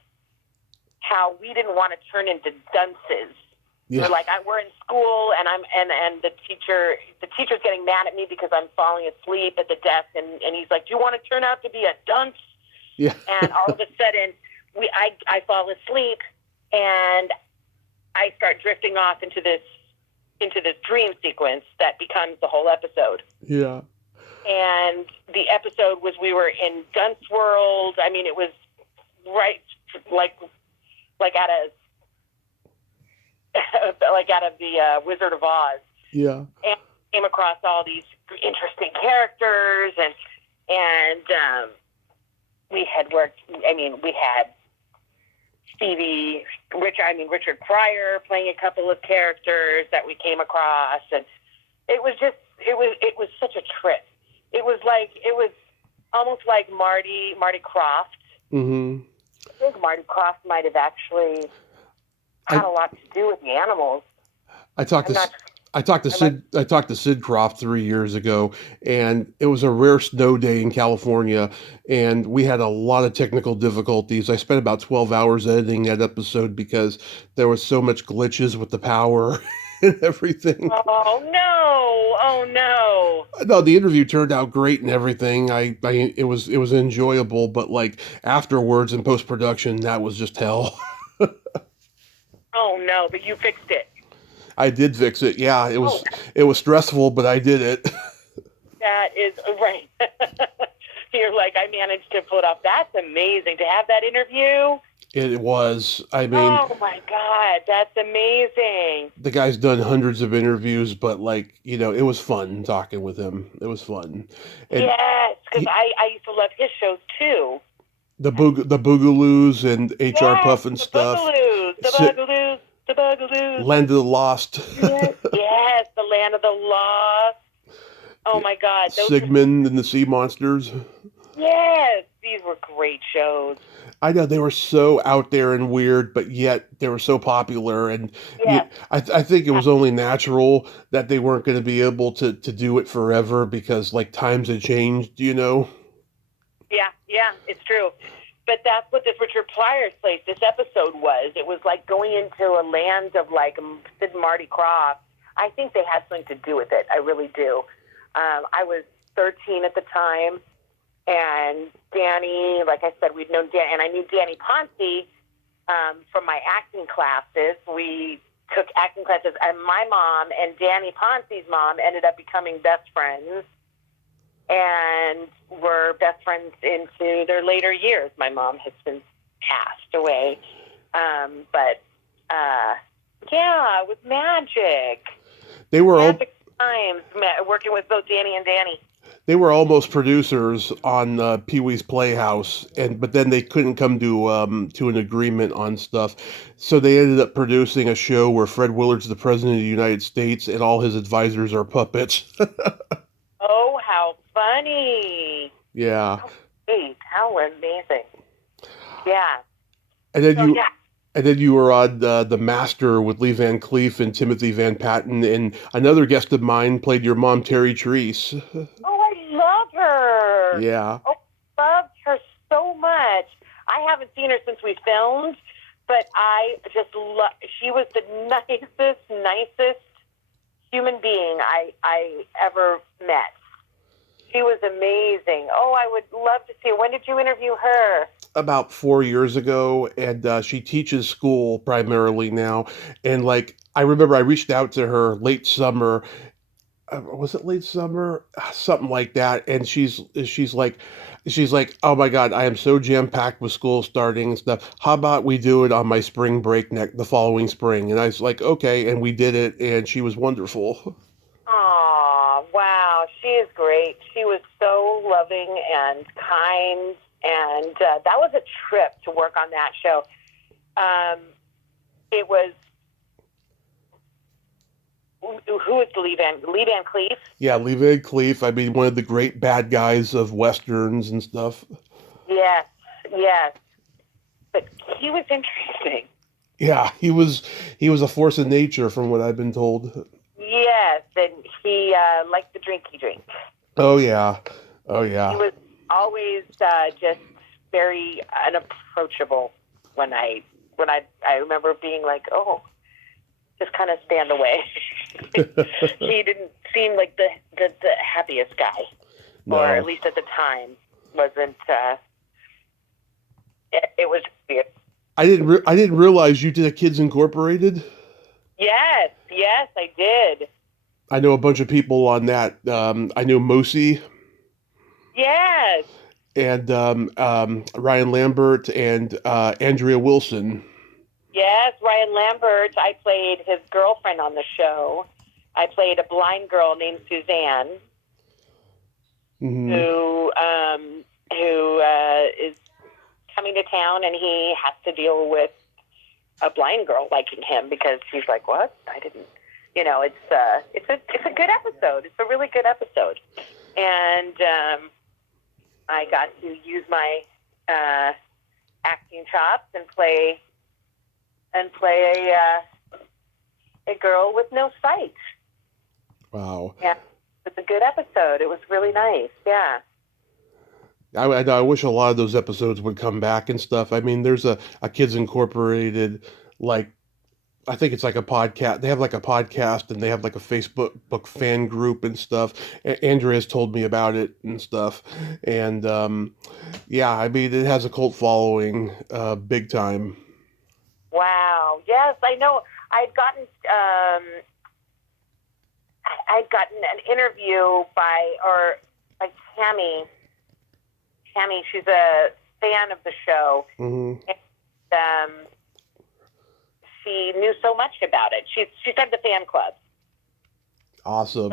how we didn't want to turn into dunces. Yeah. We're like, we're in school, and the teacher's getting mad at me because I'm falling asleep at the desk, and he's like, do you want to turn out to be a dunce? Yeah. And all of a sudden, I fall asleep, and I start drifting off into this dream sequence that becomes the whole episode. Yeah. And the episode was, we were in Dunce World. I mean, it was right like out of the Wizard of Oz. Yeah. And came across all these interesting characters, and we had worked. I mean, we had Richard Pryor playing a couple of characters that we came across, and it was such a trip. It was almost like Marty Krofft. Mm-hmm. I think Marty Krofft might have actually had a lot to do with the animals. I talked to Sid Croft 3 years ago, and it was a rare snow day in California, and we had a lot of technical difficulties. I spent about 12 hours editing that episode because there was so much glitches with the power and everything. Oh no! No, the interview turned out great and everything. It was enjoyable, but like afterwards in post-production, that was just hell. Oh no! But you fixed it. I did fix it. Yeah, it was stressful, but I did it. That is right. You're like, I managed to pull it off. That's amazing to have that interview. It was. I mean, oh my God, that's amazing. The guy's done hundreds of interviews, but like, you know, it was fun talking with him. It was fun. And yes, because I used to love his shows too. The Boogaloos and HR Puff and stuff. The Bugaloos. Land of the Lost. Yes, the Land of the Lost. Oh my God. Sigmund and the Sea Monsters. Yes, these were great shows. I know, they were so out there and weird, but yet they were so popular. And I think it was only natural that they weren't going to be able to do it forever because like times had changed, you know? Yeah, it's true. But that's what this Richard Pryor's Place, this episode was. It was like going into a land of like Sid and Marty Krofft. I think they had something to do with it. I really do. I was 13 at the time, and Danny, like I said, we'd known Danny, and I knew Danny Ponce from my acting classes. We took acting classes, and my mom and Danny Ponce's mom ended up becoming best friends. And were best friends into their later years. My mom has since passed away. But Yeah, it was magic. They were Magic times working with both Danny and Danny. they were almost producers on Pee Wee's Playhouse, but then they couldn't come to an agreement on stuff, so they ended up producing a show where Fred Willard's the president of the United States and all his advisors are puppets. Oh, how funny! Yeah, How great! How amazing! Yeah. and then So you yeah. and then you were on the Master with Lee Van Cleef and Timothy Van Patten, and another guest of mine played your mom Terry Treese. Oh, I love her. Yeah. Oh, loved her so much. I haven't seen her since we filmed, but I just love. She was the nicest human being I ever met. She was amazing. Oh, I would love to see her. When did you interview her? About 4 years ago, and she teaches school primarily now. And like, I remember I reached out to her late summer. Was it late summer? Something like that. And she's like, oh my God, I am so jam packed with school starting and stuff. How about we do it on my spring break the following spring? And I was like, okay. And we did it, and she was wonderful. Aw, wow. She is great. She was so loving and kind. And that was a trip to work on that show. It was, who is Lee Van Cleef? Yeah, Lee Van Cleef. I mean, one of the great bad guys of westerns and stuff. Yes, yes. But he was interesting. Yeah, he was a force of nature, from what I've been told. Yes, and he liked the drinky drink. Oh yeah, oh He yeah. was always just very unapproachable. When I remember being like, oh, just kind of stand away. He didn't seem like the happiest guy, No, or at least at the time wasn't. It was weird. I didn't realize you did a Kids Incorporated. Yes, I did. I know a bunch of people on that. I know Mosi Yes, and Ryan Lambert and Andrea Wilson. yes, Ryan Lambert. I played his girlfriend on the show. I played a blind girl named Suzanne, Hmm. who is coming to town, and he has to deal with a blind girl liking him because he's like, "What? I didn't." You know, it's a good episode. It's a really good episode, and I got to use my acting chops and play a girl with no sight. Wow. Yeah, it's a good episode. It was really nice. Yeah. I wish a lot of those episodes would come back and stuff. I mean, there's a Kids Incorporated, like, I think it's like a podcast. They have like a podcast and they have like a Facebook fan group and stuff. Andrea's told me about it and stuff. And yeah, I mean, it has a cult following, big time. Wow. Yes, I know. I'd gotten an interview by Tammy. Tammy, she's a fan of the show. Hmm. And she knew so much about it. She started the fan club. Awesome.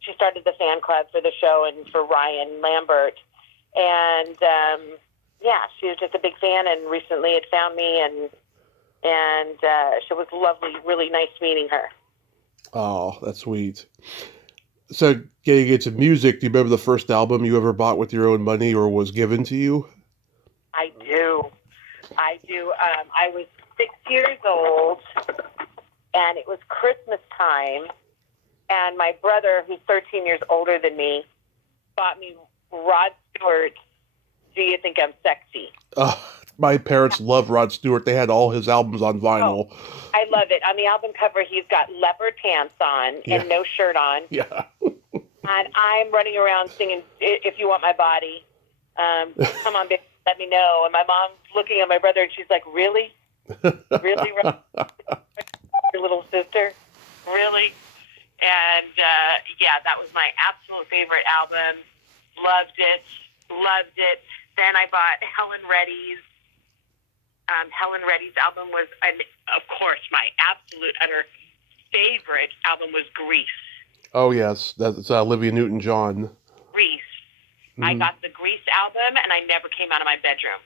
She started the fan club for the show and for Ryan Lambert. And yeah, she was just a big fan, and recently had found me, and she was lovely, really nice meeting her. Oh, that's sweet. So, getting into music, do you remember the first album you ever bought with your own money or was given to you? I do. I was 6 years old, and it was Christmas time, and my brother, who's 13 years older than me, bought me Rod Stewart's Do You Think I'm Sexy? My parents loved Rod Stewart. They had all his albums on vinyl. Oh, I love it. On the album cover, he's got leopard pants on and no shirt on. Yeah. And I'm running around singing If You Want My Body. Come on, baby, let me know. And my mom's looking at my brother, and she's like, really? Really? Your little sister? Really? And, yeah, that was my absolute favorite album. Loved it. Then I bought Helen Reddy's Helen Reddy's album was, and of course, my absolute utter favorite album was Grease. Oh yes, that's Olivia Newton-John. Grease. Mm-hmm. I got the Grease album, and I never came out of my bedroom.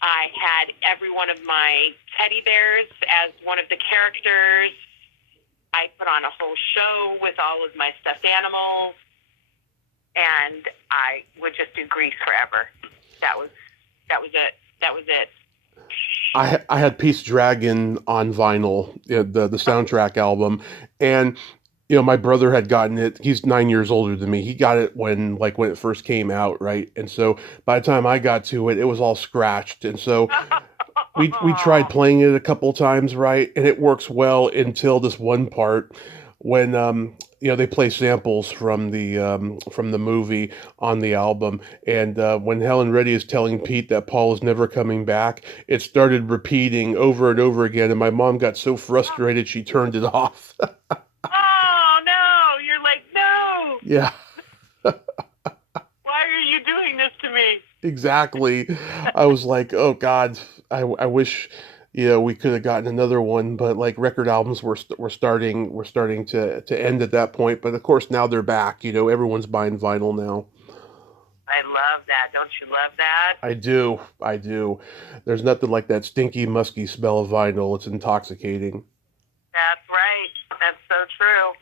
I had every one of my teddy bears as one of the characters. I put on a whole show with all of my stuffed animals, and I would just do Grease forever. That was it. That was it. I had Peace Dragon on vinyl, the soundtrack album, and my brother had gotten it. He's 9 years older than me. He got it when it first came out, right? And so by the time I got to it, it was all scratched, and so we tried playing it a couple times, right? And it works well until this one part when they play samples from the movie on the album, and when Helen Reddy is telling Pete that Paul is never coming back, it started repeating over and over again, and my mom got so frustrated she turned it off. Oh no! You're like, no! Yeah. Why are you doing this to me? Exactly. I was like, oh God, I wish we could have gotten another one, but record albums were starting to end at that point. But of course now they're back. Everyone's buying vinyl now. I love that. Don't you love that? I do. There's nothing like that stinky, musky smell of vinyl. It's intoxicating. That's right. That's so true.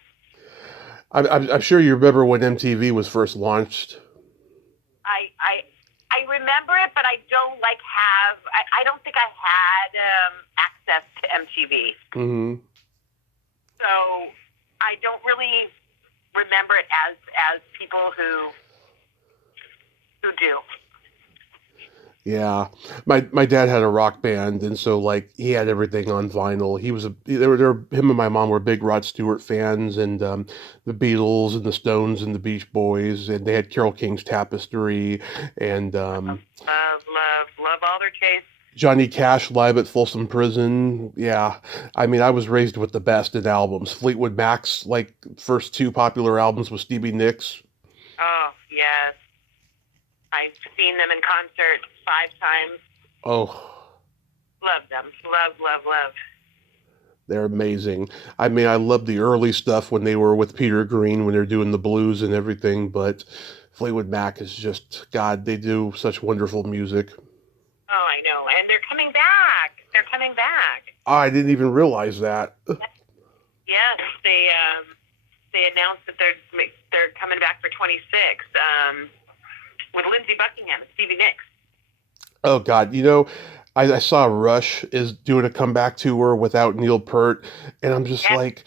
I'm sure you remember when MTV was first launched. I remember it, but I don't have. I don't think I had access to MTV. Mm-hmm. So I don't really remember it as people who do. Yeah, my dad had a rock band, and so he had everything on vinyl. Him and my mom were big Rod Stewart fans, and the Beatles and the Stones and the Beach Boys, and they had Carole King's Tapestry, and love all their tastes. Johnny Cash live at Folsom Prison. Yeah, I mean, I was raised with the best in albums. Fleetwood Mac's first two popular albums with Stevie Nicks. Oh yes. I've seen them in concert 5 times. Oh. Love them. Love. They're amazing. I mean, I love the early stuff when they were with Peter Green, when they're doing the blues and everything, but Fleetwood Mac is just, God, they do such wonderful music. Oh, I know. And they're coming back. Oh, I didn't even realize that. Yes, they announced that they're coming back for 26. With Lindsey Buckingham and Stevie Nicks. Oh God, I saw Rush is doing a comeback tour without Neil Peart, and I'm just female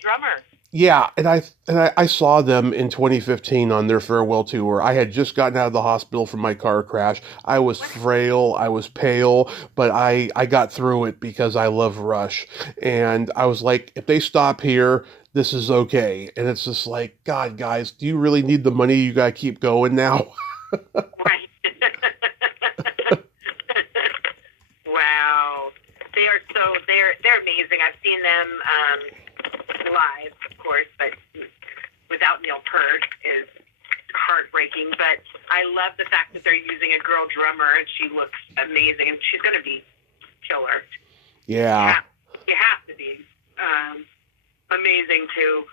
drummer. Yeah, and I saw them in 2015 on their farewell tour. I had just gotten out of the hospital from my car crash. I was frail, I was pale, but I got through it because I love Rush, and I was like, if they stop here, this is okay. And it's just like, God, guys, do you really need the money? You gotta keep going now. Right. Wow. They're amazing. I've seen them live, of course, but without Neil Peart is heartbreaking. But I love the fact that they're using a girl drummer, and she looks amazing, and she's going to be killer. Yeah. You have to be amazing to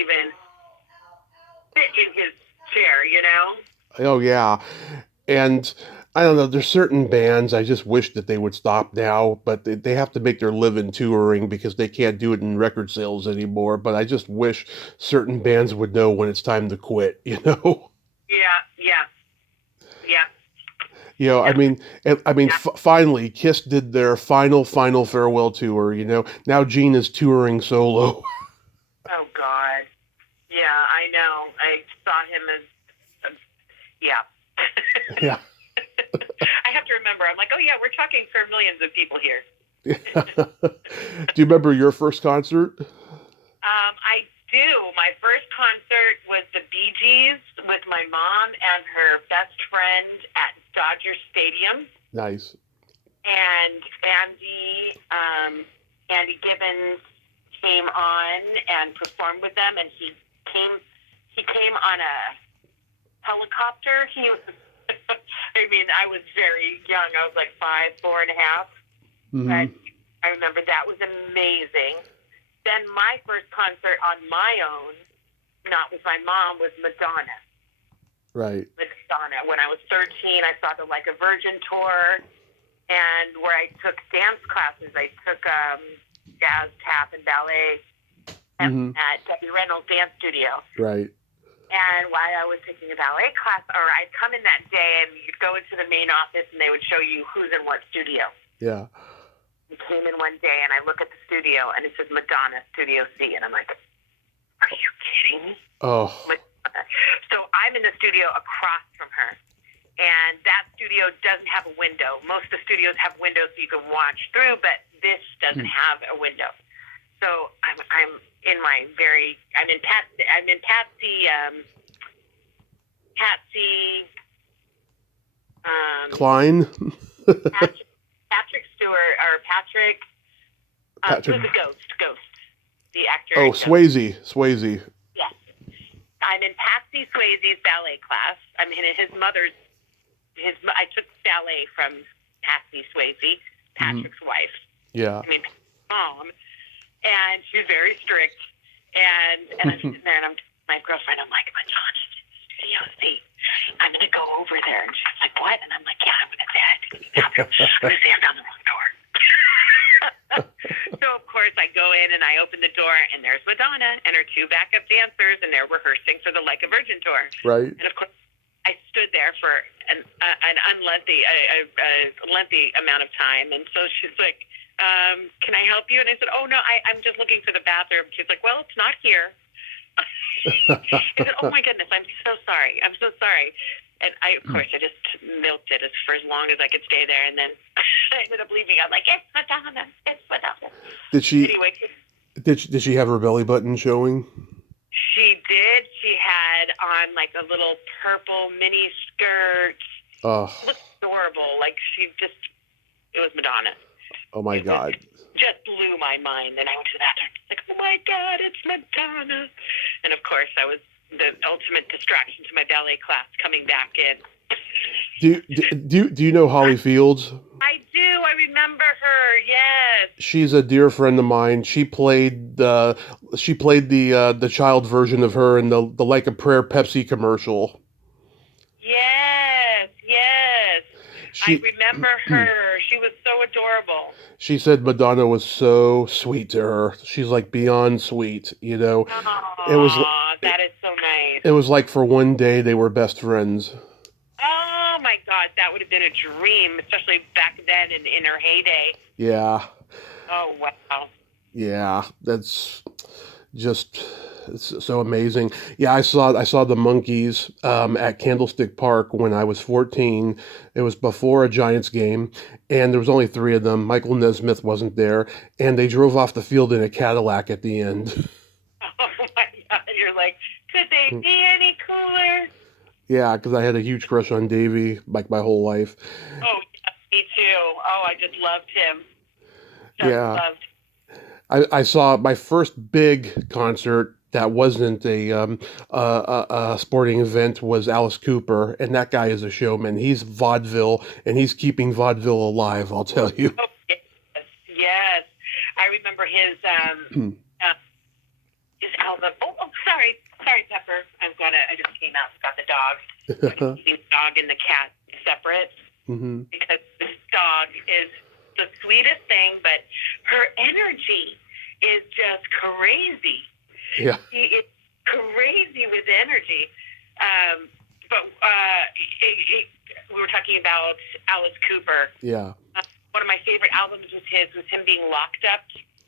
even sit in his chair, Oh, yeah. And I don't know, there's certain bands I just wish that they would stop now, but they have to make their living touring because they can't do it in record sales anymore. But I just wish certain bands would know when it's time to quit, Yeah. Finally, Kiss did their final farewell tour, Now Gene is touring solo. Oh, God. Yeah, I know. I saw him as... Yeah. Yeah. I have to remember. I'm like, oh yeah, we're talking for millions of people here. Do you remember your first concert? I do. My first concert was the Bee Gees with my mom and her best friend at Dodger Stadium. Nice. And Andy Gibbons came on and performed with them, and he came on a helicopter. I was very young. I was like 4 and a half. But I remember that was amazing. Then my first concert on my own, not with my mom, was Madonna. Right. Madonna. When I was 13, I saw the Like a Virgin tour, and where I took dance classes. I took jazz, tap, and ballet at Debbie Reynolds Dance Studio. Right. And while I was taking a ballet class, or I'd come in that day, and you'd go into the main office, and they would show you who's in what studio. Yeah. I came in one day, and I look at the studio, and it says Madonna, Studio C, and I'm like, are you kidding me? Oh. So I'm in the studio across from her, and that studio doesn't have a window. Most of the studios have windows so you can watch through, but this doesn't have a window. So I'm in Patsy Klein. Patrick Stewart or Patrick. Who's the ghost, the actor. Oh, Swayze. Yes. I'm in Patsy Swayze's ballet class. I'm in his mother's. I took ballet from Patsy Swayze, Patrick's wife. Yeah. I mean, mom, and she's very strict. And I'm sitting there, and I'm my girlfriend. I'm like, Madonna's in the studio C. I'm gonna go over there, and she's like, what? And I'm like, yeah, I'm gonna say I think it's bathroom. I'm gonna say I'm down the wrong door. So of course I go in and I open the door, and there's Madonna and her two backup dancers, and they're rehearsing for the Like a Virgin tour. Right. And of course I stood there for a lengthy amount of time, and so she's like, can I help you? And I said, oh no, I'm just looking for the bathroom. She's like, well, it's not here. I said, oh my goodness, I'm so sorry. And of course, I just milked it for as long as I could stay there, and then I ended up leaving. I'm like, it's Madonna. Did she? Anyway, Did she have her belly button showing? she did. She had on like a little purple mini skirt. Oh. It looked adorable. Like it was Madonna. Oh my God. Just blew my mind. And I went to the bathroom. Like, oh my God, it's Madonna. And of course, I was the ultimate distraction to my ballet class coming back in. Do you know Holly Fields? I do. I remember her. Yes. She's a dear friend of mine. She played the child version of her in the Like a Prayer Pepsi commercial. Yes. I remember her. She was so adorable. She said Madonna was so sweet to her. She's like beyond sweet, you know. Aww, that is so nice. It was like for one day they were best friends. Oh my God, that would have been a dream, especially back then in her heyday. Yeah. Oh wow. Yeah, that's just it's so amazing. Yeah, I saw the Monkees at Candlestick Park when I was 14. It was before a Giants game, and there was only 3 of them. Michael Nesmith wasn't there, and they drove off the field in a Cadillac at the end. Oh my God, you're like, could they be any cooler? Yeah, because I had a huge crush on Davey, like my whole life. Oh, yeah, me too. Oh, I just loved him. Yeah. I saw my first big concert that wasn't a sporting event was Alice Cooper, and that guy is a showman. He's vaudeville, and he's keeping vaudeville alive, I'll tell you. Oh, yes. I remember his album. Oh, sorry, Pepper. I just came out and got the dog. The dog and the cat separate because this dog is the sweetest thing, but her energy is just crazy. Yeah. She is crazy with energy. We were talking about Alice Cooper. Yeah. One of my favorite albums was him being locked up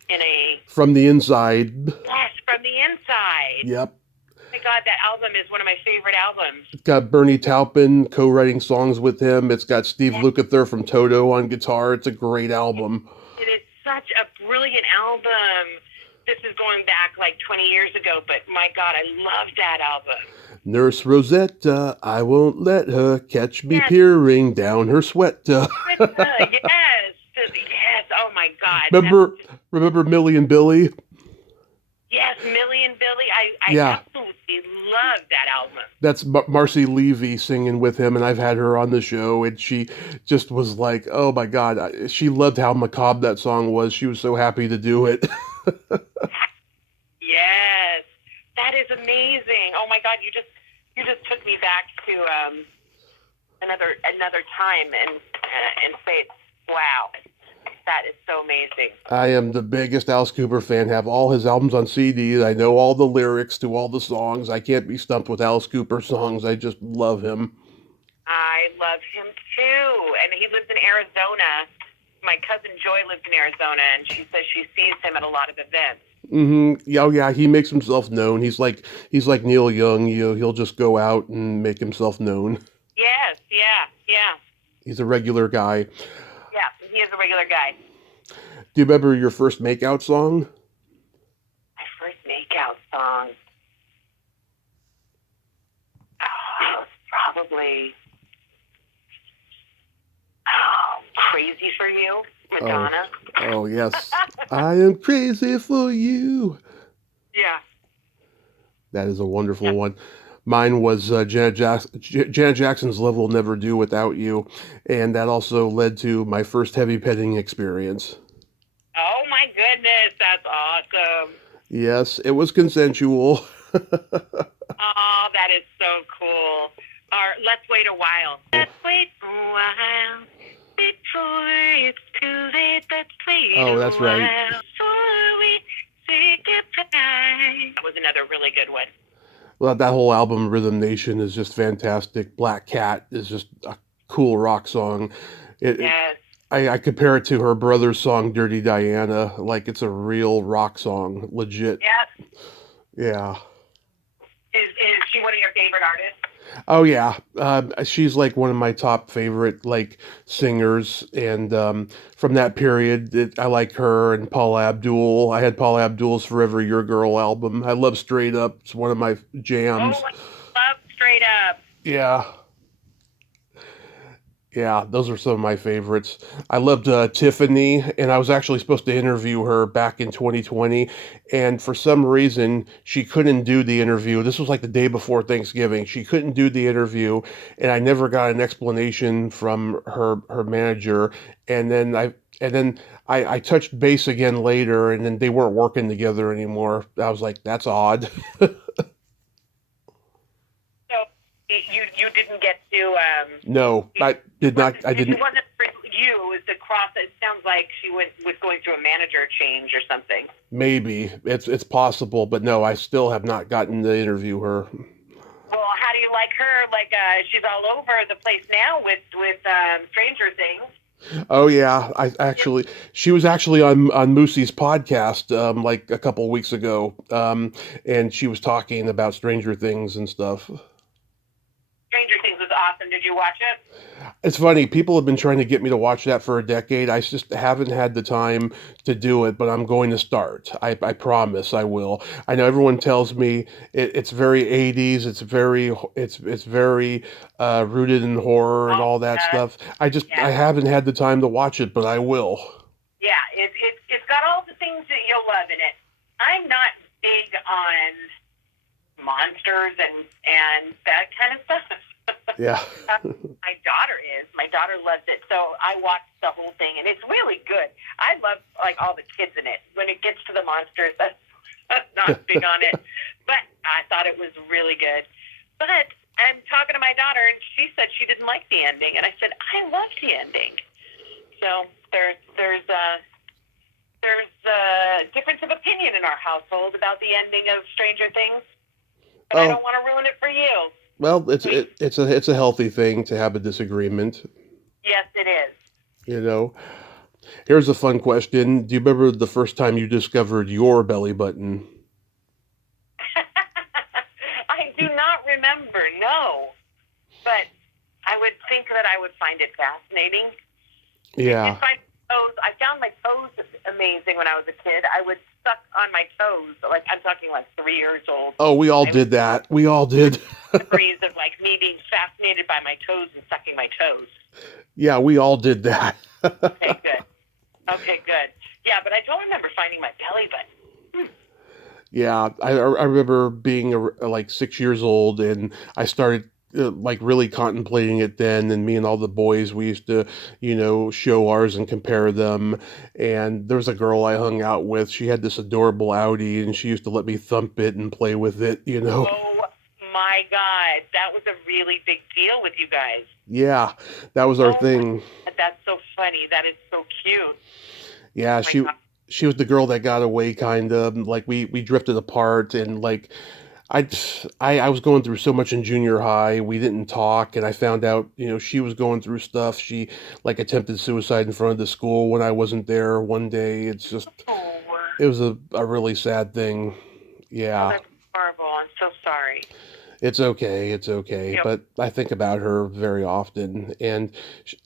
in a... From the Inside. Yes, From the Inside. Yep. Oh my God, that album is one of my favorite albums. It's got Bernie Taupin co-writing songs with him. It's got Steve Lukather from Toto on guitar. It's a great album. It is such a brilliant album. This is going back like 20 years ago, but my God, I loved that album. Nurse Rosetta, I won't let her catch me peering down her sweat. Yes. Oh my God. Remember Millie and Billy? Yes, Millie and Billy. I absolutely love that album. That's Marcy Levy singing with him, and I've had her on the show, and she just was like, oh my God, she loved how macabre that song was. She was so happy to do it. Yes, that is amazing. Oh my God, you just took me back to another time and say, wow, that is so amazing. I am the biggest Alice Cooper fan. Have all his albums on CD. I know all the lyrics to all the songs. I can't be stumped with Alice Cooper songs. I just love him. I love him too, and he lives in Arizona. My cousin Joy lives in Arizona, and she says she sees him at a lot of events. Yeah, oh yeah, he makes himself known. He's like Neil Young. He'll just go out and make himself known. Yes, yeah. He's a regular guy. Yeah, he is a regular guy. Do you remember your first makeout song? My first makeout song? Oh, probably Crazy for You, Madonna. Oh yes. I am crazy for you. Yeah. That is a wonderful one. Mine was Janet Jackson's Love Will Never Do Without You, and that also led to my first heavy petting experience. Oh my goodness, that's awesome. Yes, it was consensual. Oh, that is so cool. Let's wait a while. Let's wait a while before it's too late. Let's wait Oh, that's a while right. before we say goodbye. That was another really good one. Well, that whole album, Rhythm Nation, is just fantastic. Black Cat is just a cool rock song. Yes. I compare it to her brother's song, Dirty Diana, like it's a real rock song, legit. Yes. Yeah. Is she one of your favorite artists? Oh yeah, she's like one of my top favorite like singers, and from that period, I like her and Paula Abdul. I had Paula Abdul's "Forever Your Girl" album. I love "Straight Up." It's one of my jams. Oh, I love Straight Up. Yeah. Yeah, those are some of my favorites. I loved Tiffany, and I was actually supposed to interview her back in 2020, and for some reason, she couldn't do the interview. This was like the day before Thanksgiving. She couldn't do the interview, and I never got an explanation from her manager. And then I touched base again later, and then they weren't working together anymore. I was like, that's odd. You didn't get to. No, I did not. I didn't. It wasn't for you. It was the cross. It sounds like she was going through a manager change or something. Maybe it's possible, but no, I still have not gotten to interview her. Well, how do you like her? Like she's all over the place now with Stranger Things. Oh yeah, she was actually on Moosey's podcast like a couple weeks ago, and she was talking about Stranger Things and stuff. Stranger Things was awesome. Did you watch it? It's funny, people have been trying to get me to watch that for a decade. I just haven't had the time to do it, but I'm going to start. I promise I will. I know everyone tells me it's very 80s, it's very rooted in horror and all that stuff. I haven't had the time to watch it, but I will. Yeah, it's got all the things that you'll love in it. I'm not big on monsters and that kind of stuff. Yeah. My daughter is. My daughter loves it. So I watched the whole thing, and it's really good. I love like all the kids in it. When it gets to the monsters, that's not big on it. But I thought it was really good. But I'm talking to my daughter, and she said she didn't like the ending, and I said I loved the ending. So there's a difference of opinion in our household about the ending of Stranger Things. But I don't want to ruin it for you. Well, it's a healthy thing to have a disagreement. Yes, it is. You know, here's a fun question. Do you remember the first time you discovered your belly button? I do not remember, no. But I would think that I would find it fascinating. Yeah. I found my toes amazing when I was a kid. I would suck on my toes. Like I'm talking like 3 years old. Oh, we all did that. We all did. Memories of like me being fascinated by my toes and sucking my toes. Yeah, we all did that. Okay, good. Yeah, but I don't remember finding my belly button. Yeah, I remember being like 6 years old, and I started like really contemplating it then. And me and all the boys, we used to, show ours and compare them. And there was a girl I hung out with. She had this adorable Audi, and she used to let me thump it and play with it. Oh my God, that was a really big deal with you guys. Yeah, that was our Oh, thing. that's so funny. That is so cute. Yeah, Oh my God. she was the girl that got away, kind of. Like we drifted apart, and like I, I was going through so much in junior high. We didn't talk, and I found out, she was going through stuff. She like attempted suicide in front of the school when I wasn't there one day. Oh, It was a really sad thing. oh, Yeah, that's horrible. I'm so sorry. it's okay, it's okay. Yep. But I think about her very often, and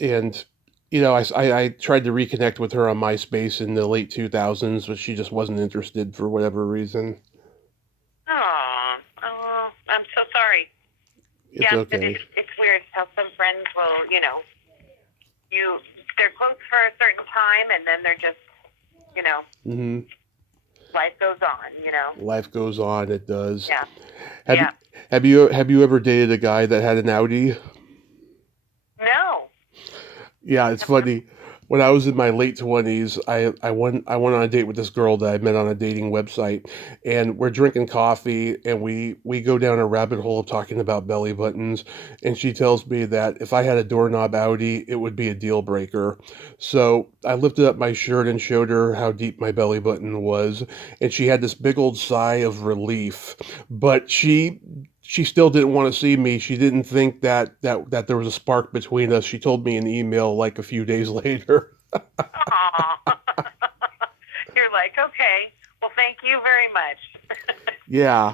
I tried to reconnect with her on MySpace in the late 2000s, but she just wasn't interested for whatever reason. Oh, I'm so sorry. It's Yeah, okay. it's weird how some friends will, they're close for a certain time, and then they're just, you know, Hmm. life goes on. Life goes on. It does. Yeah, Have you yeah. have you ever dated a guy that had an Audi? No. Yeah, it's funny. When I was in my late 20s, I went on a date with this girl that I met on a dating website, and we're drinking coffee, and we go down a rabbit hole of talking about belly buttons, and she tells me that if I had a doorknob Audi, it would be a deal breaker. So I lifted up my shirt and showed her how deep my belly button was, and she had this big old sigh of relief, but she still didn't want to see me. She didn't think that there was a spark between us. She told me in email like a few days later. Aw. You're like, okay, well, thank you very much. Yeah.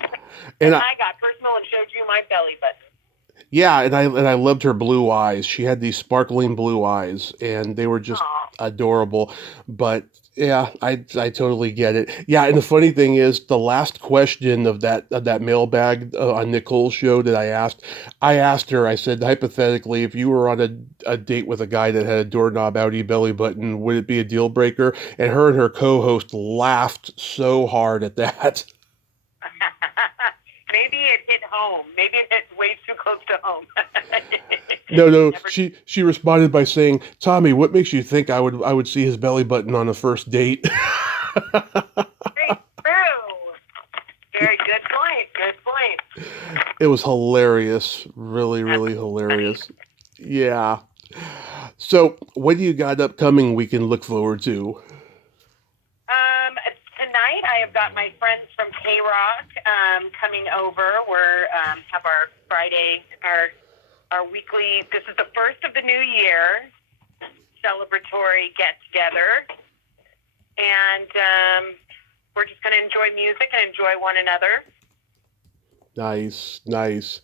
And And I, I got personal and showed you my belly button. yeah, and I loved her blue eyes. She had these sparkling blue eyes, and they were just Aw. adorable. But yeah, I totally get it. Yeah, and the funny thing is, the last question of that mailbag on Nicole's show that I asked her. I said hypothetically, if you were on a date with a guy that had a doorknob Audi belly button, would it be a deal breaker? And her co-host laughed so hard at that. Maybe it hit home. Maybe it hit way too close to home. No, no. Never She responded by saying, "Tommy, what makes you think I would see his belly button on a first date?" very true. Very good point. Good point. It was hilarious, really, That's really funny. hilarious. Yeah. So, what do you got upcoming we can look forward to? Tonight I have got my friends from K Rock coming over. We're have our Friday, our weekly. This is the first of the new year celebratory get together, and we're just going to enjoy music and enjoy one another. Nice, nice.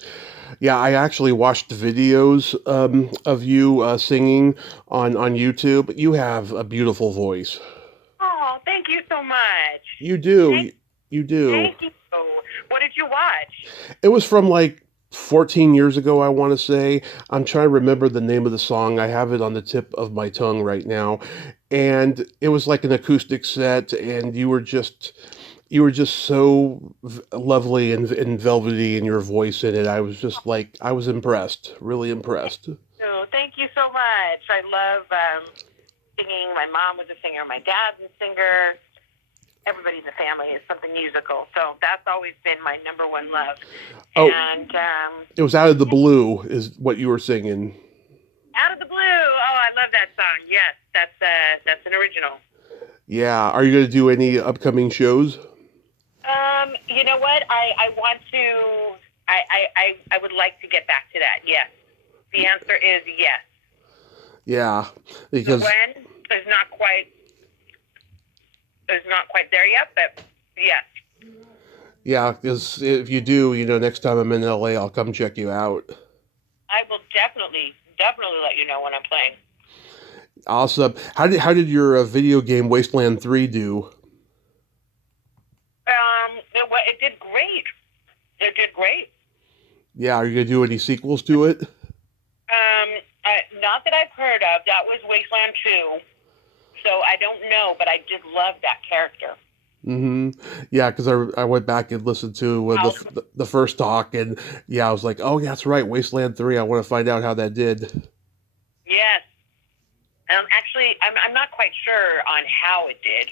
Yeah, I actually watched videos of you singing on YouTube. You have a beautiful voice. Oh, thank you so much. You do. Thank, You do. thank you. What did you watch? It was from like 14 years ago, I want to say. I'm trying to remember the name of the song. I have it on the tip of my tongue right now. And it was like an acoustic set, and you were just so lovely and velvety in your voice in it. I was just like, I was impressed, really impressed. Oh, thank you so much. I love singing. My mom was a singer. My dad's a singer. Everybody in the family is something musical. So that's always been my number one love. Oh, And it was Out of the Blue, is what you were singing. Out of the Blue. Oh, I love that song. Yes, that's an original. Yeah. Are you going to do any upcoming shows? You know what? I want to. I would like to get back to that. Yes. The answer is yes. Yeah, The because when is not quite there yet, but yes. yeah, because if you do, next time I'm in LA, I'll come check you out. I will definitely let you know when I'm playing. Awesome. How did your video game Wasteland 3 do? It did great. It did great. Yeah, are you gonna do any sequels to it? Not that I've heard of. That was Wasteland 2. So I don't know, but I just love that character. Mm-hmm. Yeah, because I went back and listened to the first talk, and yeah, I was like, oh, yeah, that's right, Wasteland 3. I want to find out how that did. Yes. Actually, I'm not quite sure on how it did,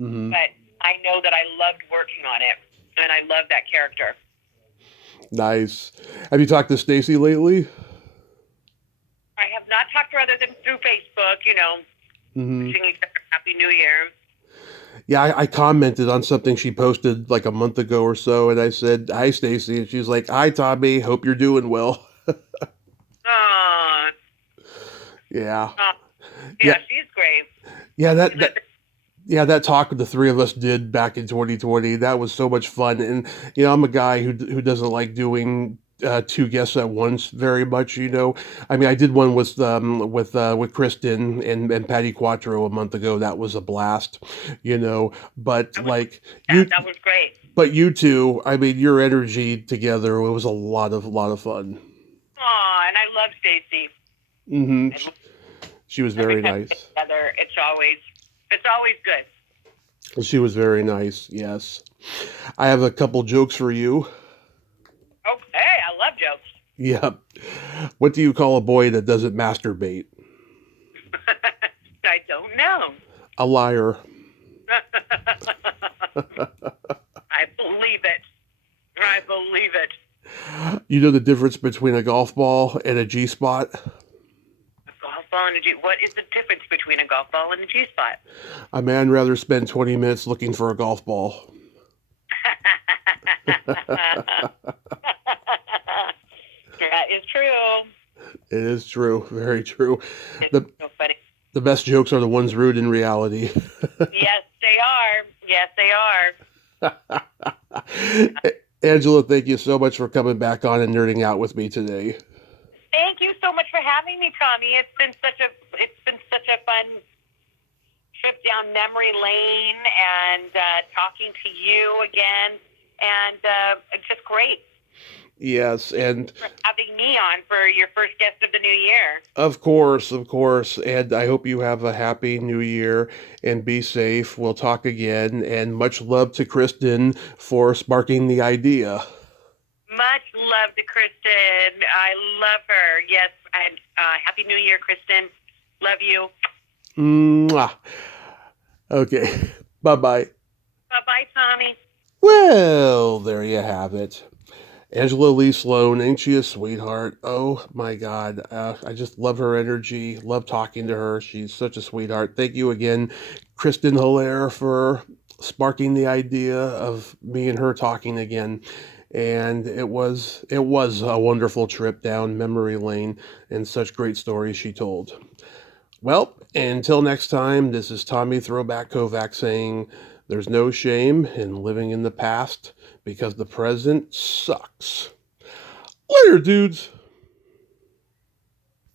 Mm-hmm. but I know that I loved working on it, and I love that character. Nice. Have you talked to Stacy lately? I have not talked to her other than through Facebook, Mm-hmm. wishing each other a Happy New Year. Yeah, I commented on something she posted like a month ago or so, and I said, hi, Stacy, and she's like, hi, Tommy, hope you're doing well. Aww. Yeah. Yeah, she's great. Yeah, that talk the three of us did back in 2020, that was so much fun. And I'm a guy who doesn't like doing two guests at once very much. I mean, I did one with Kristen and Patty Quattro a month ago. That was a blast. But that was great. But you two, I mean, your energy together, it was a lot of fun. Aw, and I love Stacy. Mm-hmm. She was very nice. Together, it's always good. She was very nice. Yes. I have a couple jokes for you. Okay, I love jokes. Yeah. What do you call a boy that doesn't masturbate? I don't know. A liar. I believe it. You know the difference between a golf ball and a G-spot? A golf ball and a G. What is the difference between a golf ball and a G-spot? A man rather spend 20 minutes looking for a golf ball. That is true. It is true. Very true. It's so funny. The best jokes are the ones rooted in reality. Yes, they are. Angela, thank you so much for coming back on and nerding out with me today. Thank you so much for having me, Tommy. It's been such a fun trip down memory lane and talking to you again, and it's just great. Yes, and for having me on for your first guest of the new year. Of course, and I hope you have a happy new year and be safe. We'll talk again, and much love to Kristen for sparking the idea. Much love to Kristen. I love her. Yes, and happy new year, Kristen. Love you. Mwah. Okay, bye-bye. Bye-bye, Tommy. Well, there you have it. Angela Lee Sloan, ain't she a sweetheart? Oh my God. I just love her energy. Love talking to her. She's such a sweetheart. Thank you again, Kristen Hilaire, for sparking the idea of me and her talking again. And it was a wonderful trip down memory lane and such great stories she told. Well, until next time, this is Tommy Throwback Kovac saying there's no shame in living in the past, because the present sucks. Later, dudes.